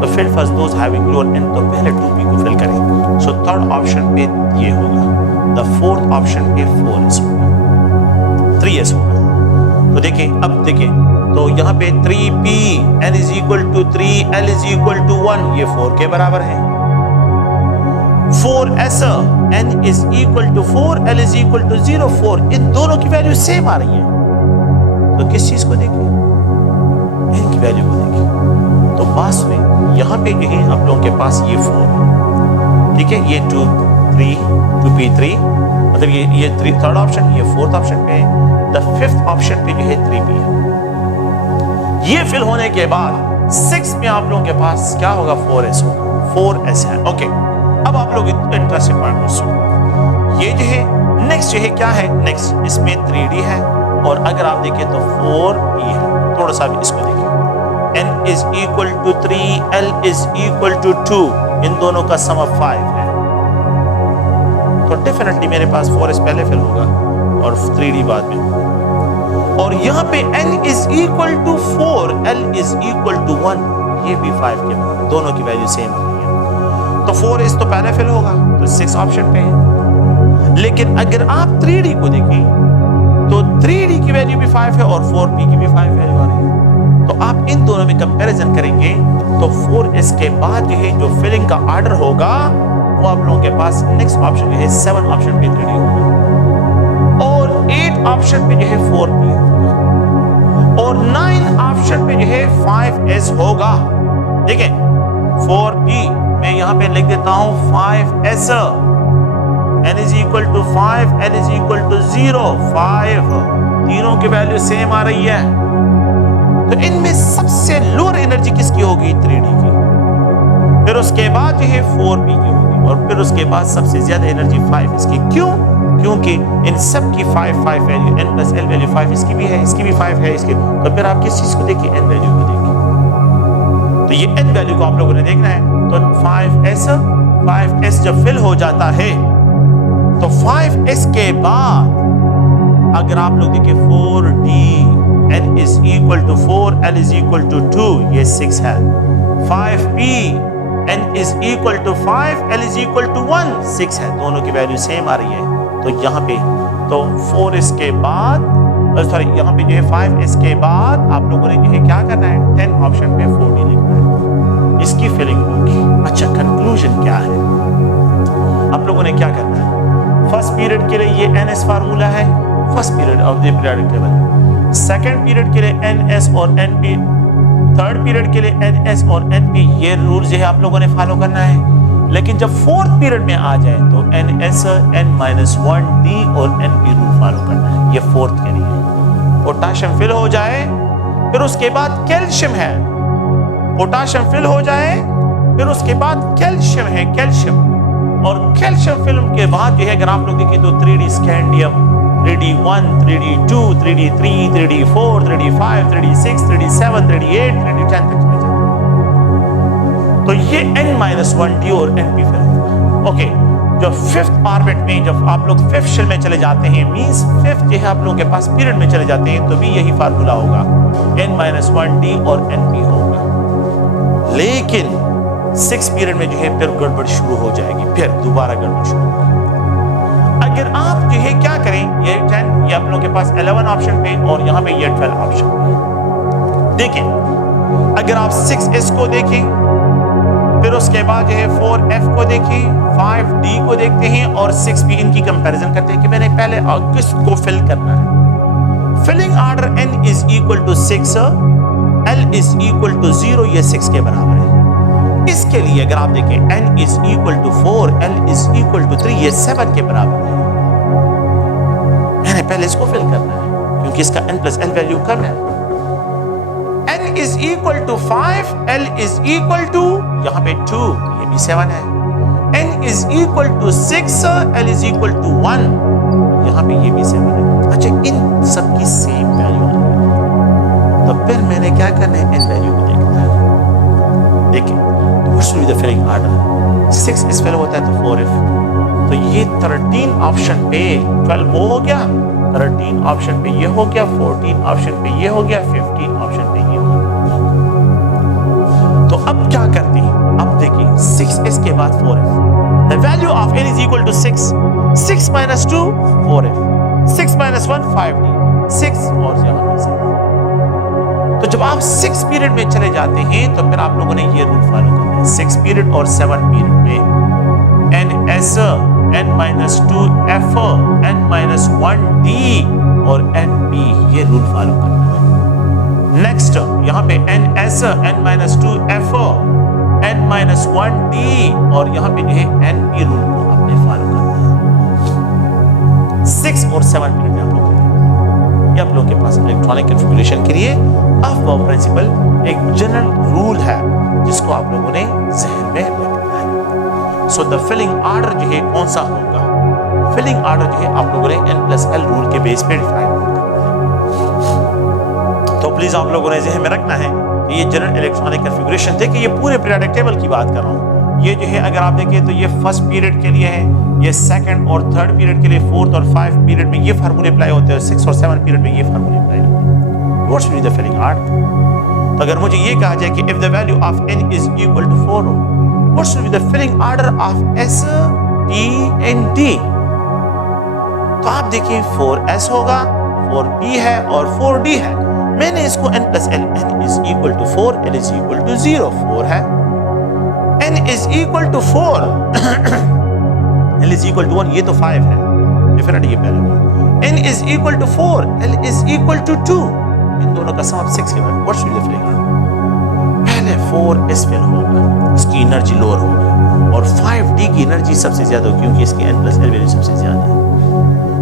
तो फिर first those having lower n, तो पहले 2p को फिल करें। सो थर्ड ऑप्शन पे ये होगा, द फोर्थ ऑप्शन पे 4s होगा, 3s होगा। तो देखिए, अब देखिए, तो यहाँ पे 3p, n is equal to 3, l is equal to 1, ये 4 के बराबर है। 4s, n is equal to 4, l is equal to 0, 4, इन दोनों की वैल्यू सेम आ रही है। तो किस चीज को देखिए? n की वैल्यू को देखिए। तो पास में यहाँ पे जो है आप लोगों के पास ये 4, ठीक है, ये 2, 3, 2p3, मतलब ये 3 थर्ड ऑप्शन, ये फोर्थ ऑप्शन पे है। द फिफ्थ ऑप्शन पे जो है 3p है। ये फिल होने के बाद 6 में आप लोगों के पास क्या होगा? 4s होगा, 4s है। ओके, अब आप लोग इंटरेस्टिंग पॉइंट सुनो, ये जो है नेक्स्ट जो है क्या है? नेक्स्ट इसमें 3d है और अगर आप देखें तो 4p है। थोड़ा सा भी इसको देखिए, n is equal to 3, l is equal to 2, इन दोनों का सम ऑफ 5 है, तो डेफिनेटली मेरे पास 4s पहले फिल होगा और 3d बाद में। और यहाँ पे n is equal to 4, l is equal to 1, ये भी 5 के बराबर, दोनों की वैल्यू सेम आ रही है, तो 4s तो पहले फिल होगा, तो 6 ऑप्शन पे है। लेकिन अगर आप 3d को देखें तो 3d की वैल्यू भी 5 है और 4p की भी 5 वैल्यू आ रही है। तो आप इन दोनों में कंपैरिजन करेंगे तो 4s के बाद जो है जो फिलिंग का ऑर्डर होगा वो आप लोगों के पास नेक्स्ट ऑप्शन जो है 7 ऑप्शन पे 3d होगा और 8 ऑप्शन पे जो है 4p होगा और 9 ऑप्शन पे जो है 5s होगा। देखिए 4p मैं यहाँ पे लिख देता हूँ 5s, n is equal to 5, l is equal to 0, 5, तीनों की वैल्यू सेम आ रही है। तो इनमें सबसे लोअर एनर्जी किसकी होगी? 3d की, फिर उसके बाद जो है 4p की होगी और फिर उसके बाद सबसे ज्यादा एनर्जी 5s की। क्यों? क्योंकि इन सब की 5 value, n plus l value 5 इसकी भी है, इसकी भी 5 है, इसकी। तो फिर आप किस चीज को देखिए? n वैल्यू को देखिए। तो ये n वैल्यू को आप लोगों ने देखना है। तो 5s जब फिल हो जाता है तो 5s के बाद अगर आप लोग देखिए 4d, n is equal to 4, l is equal to 2, ये 6 है। 5p, n is equal to 5, l is equal to 1, 6 है, दोनों की वैल्यू सेम आ रही है। तो यहाँ पे तो 4s के बाद सॉरी यहाँ पे जो है 5s के बाद आप लोगों ने जो है क्या करना है? 10 ऑप्शन पे 4d लिखना है, इसकी फिलिंग होगी। अच्छा, कंक्लूजन क्या है? आप लोगों ने क्या करना है? फर्स्ट पीरियड के लिए ये ns फार्मूला है, first period of the periodic table. Second period के लिए NS और NP, थर्ड पीरियड के लिए NS और NP, ये रूल जो है आप लोगों ने फॉलो करना है। लेकिन जब फोर्थ पीरियड में आ जाए तो NS, N-1D और NP रूल फॉलो करना है। ये फोर्थ के लिए पोटाशियम फिल हो जाए, फिर उसके बाद कैल्शियम है, पोटाशियम फिल हो जाए, फिर उसके बाद कैल्शियम है, कैल्शियम, और कैल्शियम फिल्म के बाद जो है अगर आप लोग देखें तो 3D scandium, 3D1, 3D2, 3D3, 3D4, 3D5, 3D6, 3D7, 3D8, 3D10 तक चले जाते हैं। तो ये N-1D और NP फिल्म होगा। ओके, जो फिफ्थ ऑर्बिट में जब आप लोग फिफ्थ शेल में चले जाते हैं, मींस फिफ्थ जो है आप लोगों के पास पीरियड में चले जाते हैं, तो भी यही फार्मूला होगा, N-1D और NP होगा। लेकिन सिक्स पीरियड में जो है फिर गड़बड़ शुरू हो जाएगी, फिर दोबारा गड़बड़ शुरू होगी। अगर आप जो है क्या करें, ये 10, ये आप लोगों के पास 11 ऑप्शन पे और यहाँ पे ये 12 ऑप्शन पे। देखें, अगर आप 6S को देखें, फिर उसके बाद जो है 4F को देखें, 5D को देखते हैं और 6B, इनकी कंपैरिजन करते हैं कि मैंने पहले किसको फिल करना है। Filling order N is equal to 6, L is equal to 0, ये 6 के बराबर है। इसके लिए अगर आप देखें N is equal to 4, L is equal to 3, ये 7 के बराबर है। मैंने पहले इसको फिल करना है क्योंकि इसका N plus L वैल्यू कम है। N is equal to 5, L is equal to, यहाँ पे 2, ये भी 7 है। N is equal to 6, L is equal to 1, यहाँ पे ये भी 7 है। अच्छा, इन सब की सेम वैल्यू है, तो फिर मैंने क्या करना है, इन वैल्यू को देखना है। देखिए, what's with the filling order, 6 इस फिल होता है तो 4F, तो ये 13 ऑप्शन पे 12 वो हो गया, 13 ऑप्शन पे ये हो गया, 14 ऑप्शन पे ये हो गया, 15 ऑप्शन पे ये हो गया। तो अब क्या करते हैं, अब देखिए 6S के बाद 4F, the value of N is equal to 6, 6 minus 2 4F, 6 minus 1 5D, 6 और यहाँ पे 7। तो जब आप 6 पीरियड में चले जाते हैं तो फिर आप लोगों ने ये रूल फॉलो करना है। 6 पीरियड और 7 पीरियड में NS, N-2F, N-1D और NP, ये रूल फॉलो करना है। नेक्स्ट यहाँ पे NS, N-2F, N-1D और यहाँ पे जो है NP रूल को आपने फॉलो करना है। 6 और 7 पीरियड में आप लोग ये आप लोगों के पास इलेक्ट्रॉनिक कॉन्फ़िगरेशन के लिए अफवाह प्रिंसिपल एक जनरल रूल है जिसको आप लोगों ने जहन में रखना है। सो द फिलिंग ऑर्डर जो है कौन सा होगा, फिलिंग ऑर्डर जो है आप लोगों ने N plus L रूल के बेस पे डिफाइन करना है। तो प्लीज आप लोगों ने जहन में रखना है कि ये जनरल इलेक्ट्रॉनिक कॉन्फ़िगरेशन, देखिए ये पूरे पीरियोडिक टेबल की बात कर रहा हूँ। ये जो है अगर आप देखें तो ये फर्स्ट पीरियड के लिए है, ये सेकंड और थर्ड पीरियड के लिए, फोर्थ और 5 पीरियड में ये फार्मूले अप्लाई होते हैं, 6 और 7 पीरियड में ये फार्मूले अप्लाई होते हैं। What's with the filling order, तो अगर मुझे ये कहा जाए कि if the value of N is equal to 4, what's with the filling order of S, T and D, तो आप देखिए 4S होगा, 4P है और 4D है। मैंने इसको N plus L, N is equal to 4, L is equal to 0, 4 है, N is equal to 4, L is equal to 1, ये तो 5 है, डिफरेंट ये पहले बात। N is equal to 4, L is equal to 2, इन दोनों का सम 6 के बाद what's with the filling order, पहले 4S फिल होगा, इसकी एनर्जी लोअर होगी, और 5D की एनर्जी सबसे ज्यादा होगी क्योंकि इसकी N plus L वैल्यू सबसे ज्यादा है।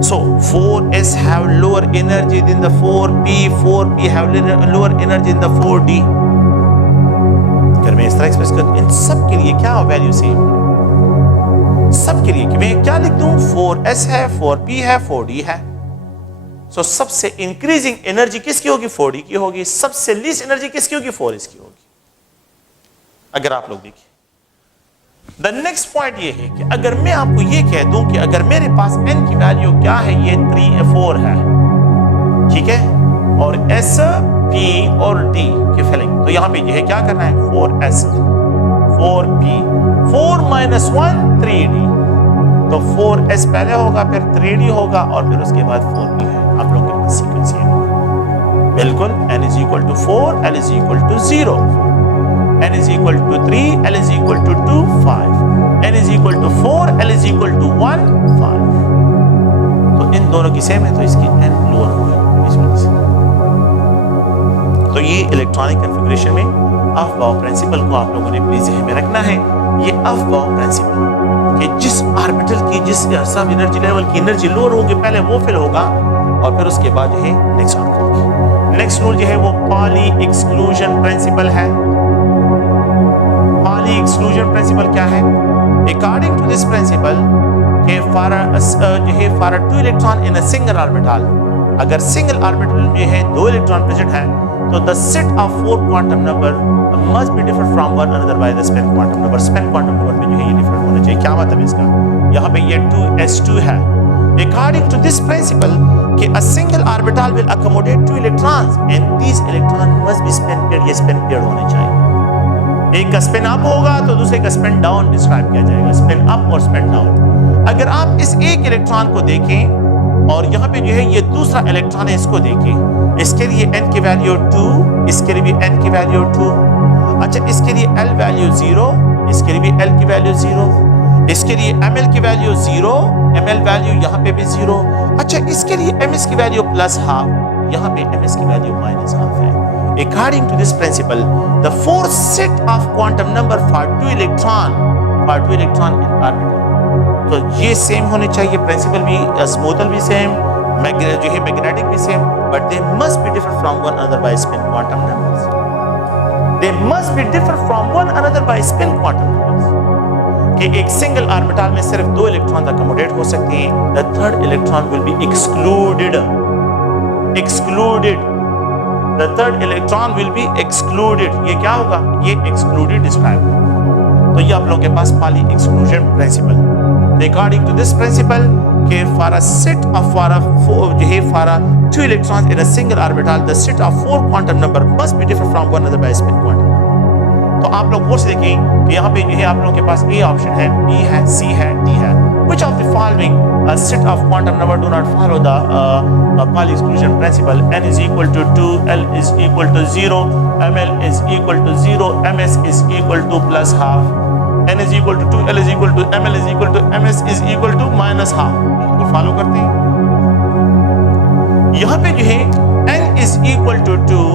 So 4S have lower energy than the 4P, 4P have lower energy than the 4D। अगर मैं इस तरह एक्सप्रेस करूं, इन सब के लिए क्या वैल्यू सेम है, सब के लिए कि मैं क्या लिख दूं, 4S है, 4P है, 4D है। सो सबसे इंक्रीजिंग एनर्जी किसकी होगी, 4D की होगी, सबसे लीस्ट एनर्जी किसकी होगी, 4S की होगी। अगर आप लोग देखिए, द नेक्स्ट पॉइंट ये है कि अगर मैं आपको ये कह दूं कि अगर मेरे पास N की वैल्यू क्या है, ये 4 है, ठीक है, और S, P और D की फिलिंग, तो यहां पे ये है क्या करना है, 4S, 4P, 4 minus 1 3D, तो 4S पहले होगा, फिर 3D होगा और फिर उसके बाद 4P है। आप लोगों के पास सीक्वेंस ये होगा बिल्कुल, N is equal to 4, L is equal to 0, N is equal to 3, L is equal to 2, 5, N is equal to 4, L is equal to 1, 5। तो इन दोनों की सेम है तो इसकी N लोअर होगी इस वजह से। तो ये इलेक्ट्रॉनिक कन्फिग्रेशन में अफबाउ प्रिंसिपल को आप लोगों ने अपने ज़हन में रखना है। ये अफबाउ प्रिंसिपल कि जिस ऑर्बिटल की जिस सब एनर्जी लेवल की एनर्जी लोअर होगी पहले वो फिल होगा और फिर उसके बाद जो है नेक्स्ट ऑर्बिटल। नेक्स्ट रूल जो है वो पॉली एक्सक्लूजन प्रिंसिपल है। पॉली एक्सक्लूजन प्रिंसिपल क्या है? अकॉर्डिंग टू दिस प्रिंसिपल कि for two electron in a single orbital, अगर सिंगल ऑर्बिटल में है दो इलेक्ट्रॉन प्रेजेंट है तो the set of four quantum number must be different from one another by the spin quantum number. Spin quantum number में जो है ये डिफरेंट होना चाहिए। क्या मतलब इसका? यहाँ पे ये 2s2 है। According to this principle कि a single orbital will accommodate two electrons and these electrons must be spin paired, ये spin paired होने चाहिए। एक का स्पिन अप होगा तो दूसरे का स्पिन डाउन डिस्क्राइब किया जाएगा, स्पिन अप और स्पिन डाउन। अगर आप इस एक इलेक्ट्रॉन को देखें और यहाँ पे जो है ये दूसरा इलेक्ट्रॉन है, इसको देखें, इसके लिए n की वैल्यू 2, इसके लिए भी n की वैल्यू 2। अच्छा, इसके लिए L वैल्यू 0, इसके लिए भी L की वैल्यू 0, इसके लिए ml की वैल्यू 0, ml वैल्यू यहाँ पे भी 0। अच्छा, इसके लिए ms की वैल्यू प्लस हाफ, यहाँ पे ms की वैल्यू माइनस हाफ है। According to this principle, the fourth set of quantum number for two electron in orbital, तो ये सेम होने चाहिए। प्रिंसिपल भी, स्मूथल भी सेम, जो है मैग्नेटिक भी same, but they must be different from one another by spin quantum numbers. They must be different from one another by spin quantum numbers. कि एक सिंगल ऑर्बिटल में सिर्फ दो इलेक्ट्रॉन अकोमोडेट हो सकते हैं। The third electron will be excluded. The third electron will be excluded. ये क्या होगा? ये एक्सक्लूडेड डिस्क्राइब होगा। तो ये आप लोगों के पास Pauli exclusion principle. According to this principle कि for a two electrons in a single orbital, the set of four quantum number must be different from one another by spin quantum number। तो आप लोग वो से देखें कि यहाँ पे जो है आप लोगों के पास A ऑप्शन है, B है, C है, D है। Which of the following set of quantum number do not follow the Pauli exclusion principle? N is equal to 2, L is equal to 0, ML is equal to 0, MS is equal to plus half, N is equal to 2, L is equal to ML is equal to MS is equal to minus half। बिल्कुल फॉलो करते हैं। यहाँ पे जो है N is equal to 2,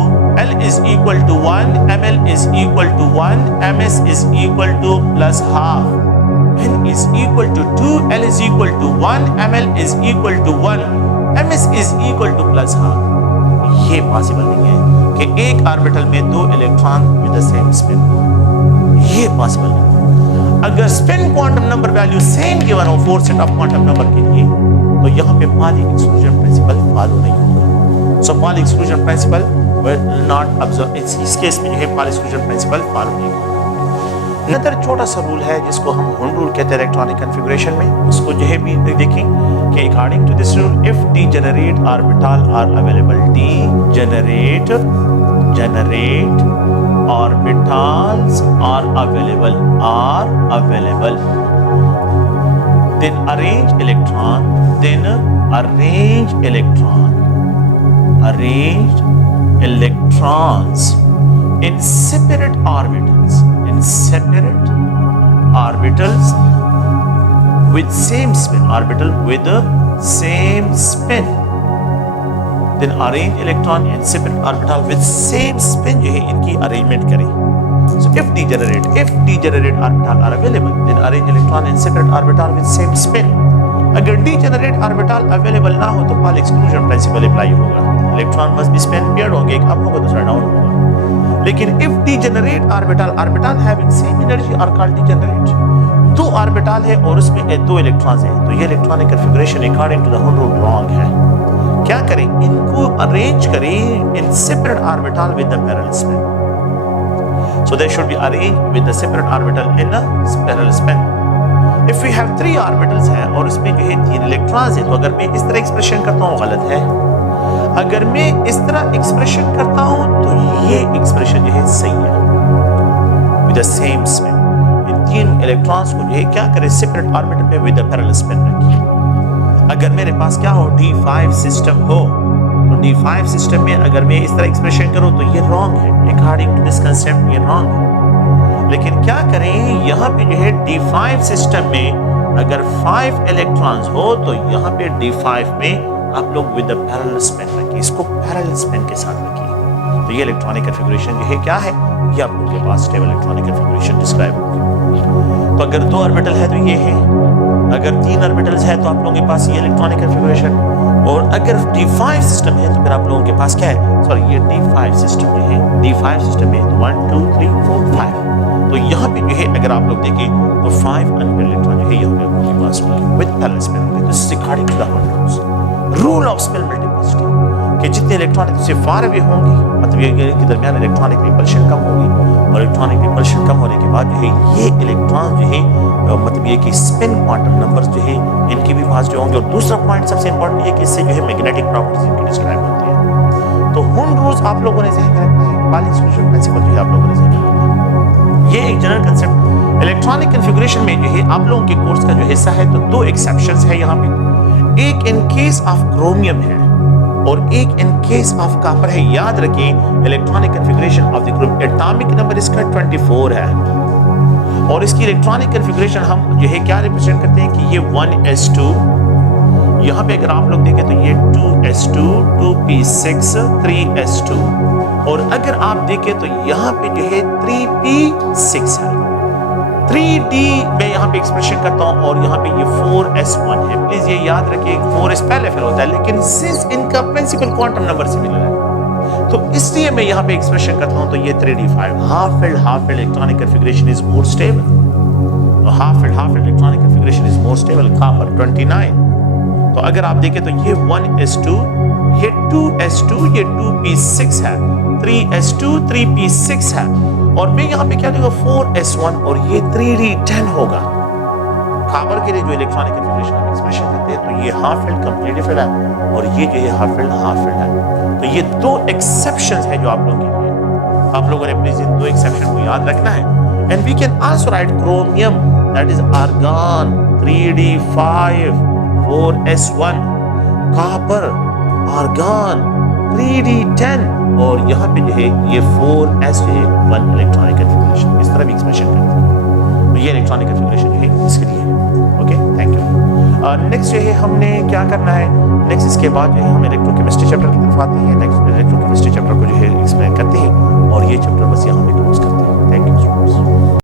L is equal to 1, ML is equal to 1, MS is equal to plus half। N is equal to 2, L is equal to 1, ML is equal to 1, MS is equal to plus half। ये पॉसिबल नहीं है कि एक ऑर्बिटल में दो electron with the same spin. ये पॉसिबल नहीं। अगर spin quantum number value same given हो four set of quantum number के लिए तो यहाँ पे पॉली एक्सक्लूजन प्रिंसिपल फॉलो नहीं होगा। So Pauli exclusion principle will not observe. इस केस में जो है पॉली एक्सक्लूजन प्रिंसिपल फॉलो नहीं होगा। अनदर छोटा सा रूल है जिसको हम हुंड रूल कहते हैं इलेक्ट्रॉनिक कन्फिगरेशन में, उसको जो है भी देखें कि according to this rule if degenerate orbital are available, degenerate orbitals are available, then arrange electrons in separate orbitals with same spin, then arrange electron in separate orbital with same spin जो है इनकी अरेंजमेंट करें। So if degenerate orbital are available, then arrange electron in separate orbital with same spin। अगर degenerate orbital available ना हो तो Pauli exclusion principle अप्लाई होगा। Electron must be spin paired होंगे, एक अप होगा दूसरा डाउन होगा। लेकिन if degenerate orbital having same energy are called degenerate। दो ऑर्बिटल है और उसमें दो इलेक्ट्रॉन्स हैं तो ये electronic configuration according to the Hund rule wrong है। क्या करें? इनको अरेंज करें in separate orbital with the parallel spin. So they should be arrange with the separate orbital in a parallel spin. If we have 3 orbitals हैं और उसमें जो है 3 इलेक्ट्रॉन्स हैं तो अगर मैं इस तरह एक्सप्रेशन करता हूँ गलत है, अगर मैं इस तरह एक्सप्रेशन करता हूँ तो ये एक्सप्रेशन जो है सही है with the same spin. In 3 electrons को जो है क्या करें? सेपरेट ऑर्बिटल पे विद द पैरेलल स्पिन रखिए। अगर मेरे पास क्या हो D5 सिस्टम हो तो D5 सिस्टम में अगर मैं इस तरह एक्सप्रेशन करूं तो ये रॉन्ग है। अकॉर्डिंग टू दिस कांसेप्ट ये रॉन्ग है। लेकिन क्या करें? यहाँ पे जो है D5 सिस्टम में अगर 5 इलेक्ट्रॉन्स हो तो यहाँ पे D5 में आप लोग विद द पैरेलल स्पिन रखिए, इसको पैरेलल स्पिन के साथ रखिए। तो ये इलेक्ट्रॉनिक कन्फिगरेशन जो है क्या है, ये आप लोगों के पास स्टेबल इलेक्ट्रॉनिक कन्फिगरेशन डिस्क्राइब होगी। तो अगर 2 ऑर्बिटल है तो ये है, अगर 3 ऑर्बिटल्स है तो आप लोगों के पास ये इलेक्ट्रॉनिक कन्फिगरेशन, और अगर D5 सिस्टम है तो फिर आप लोगों के पास क्या है, सॉरी ये D5 सिस्टम जो है, D5 सिस्टम में तो 1 2 3 4 5, तो यहाँ पे जो है अगर आप लोग देखें तो 5 अनपेयर्ड इलेक्ट्रॉन जो है ये होंगे आपके पास with parallel spin. This is according to the rule of spin multiplicity, कि जितने इलेक्ट्रॉन उससे फार अवे होंगे, मतलब ये के दरमियान इलेक्ट्रॉनिक रिपल्शन कम होगी, और इलेक्ट्रॉनिक रिपल्शन कम होने के बाद जो है ये इलेक्ट्रॉन जो है मतलब ये कि स्पिन क्वांटम नंबर्स जो है इनके भी पॉजिटिव होंगे। और दूसरा पॉइंट सबसे इंपॉर्टेंट ये कि इससे जो है मैग्नेटिक प्रॉपर्टीज इनकी डिस्क्राइब होती है। तो हुंड रूल्स आप लोगों ने ज़हन में रखना है, पाली एक्सक्लूजन प्रिंसिपल जो है आप लोगों ने ज़हन में रखना है। ये एक जनरल कंसेप्ट इलेक्ट्रॉनिक कन्फिगरेशन में जो है आप लोगों के कोर्स का जो हिस्सा है, तो 2 एक्सेप्शंस है यहाँ पे, एक इन केस ऑफ क्रोमियम है और एक इन केस ऑफ कॉपर है। याद रखें electronic configuration of the group atomic number इसका 24 है, और इसकी इलेक्ट्रॉनिक कन्फिगरेशन हम जो है क्या रिप्रेजेंट करते हैं कि ये 1s2, यहाँ पे अगर आप लोग देखें तो ये 2s2 2p6 3s2, और अगर आप देखें तो यहाँ पे जो है 3p6 है। 3d मैं यहाँ पे एक्सप्रेशन करता हूँ और यहाँ पे ये 4s1 है। प्लीज ये याद रखिए 4s पहले फिर होता है, लेकिन सिंस इनका प्रिंसिपल क्वांटम नंबर सिमिलर है तो इसलिए मैं यहाँ पे एक्सप्रेशन करता हूँ, तो ये 3d5 half field electronic configuration is more stable. Half field electronic configuration is more stable, copper 29। तो अगर आप देखें तो ये 1s2, ये 2s2, ये 2p6 है, 3s2 3p6 है, और मैं यहाँ पे क्या लिखूंगा 4s1, और ये 3d10 होगा। कॉपर के लिए जो इलेक्ट्रॉनिक कन्फिगरेशन हम एक्सप्रेशन करते हैं तो ये हाफ फील्ड कंप्लीट फील्ड है, और ये जो है हाफ फील्ड है। तो ये 2 एक्सेप्शंस है जो आप लोगों के लिए, आप लोगों ने प्लीज इन 2 एक्सेप्शन को याद रखना है। And we can also write chromium that is argon 3d5 4s1, copper argon 3d10, और यहाँ पे जो है ये 4s जो है 1 इलेक्ट्रॉनिक कन्फिगरेशन, इस तरह भी एक्सप्रेशन करते हैं। तो ये इलेक्ट्रॉनिक कन्फिगरेशन जो है इसके लिए है। Okay, thank you. नेक्स्ट जो है हमने क्या करना है, नेक्स्ट इसके बाद जो है हम इलेक्ट्रोकेमिस्ट्री चैप्टर की तरफ आते हैं। नेक्स्ट इलेक्ट्रोकेमिस्ट्री चैप्टर को जो है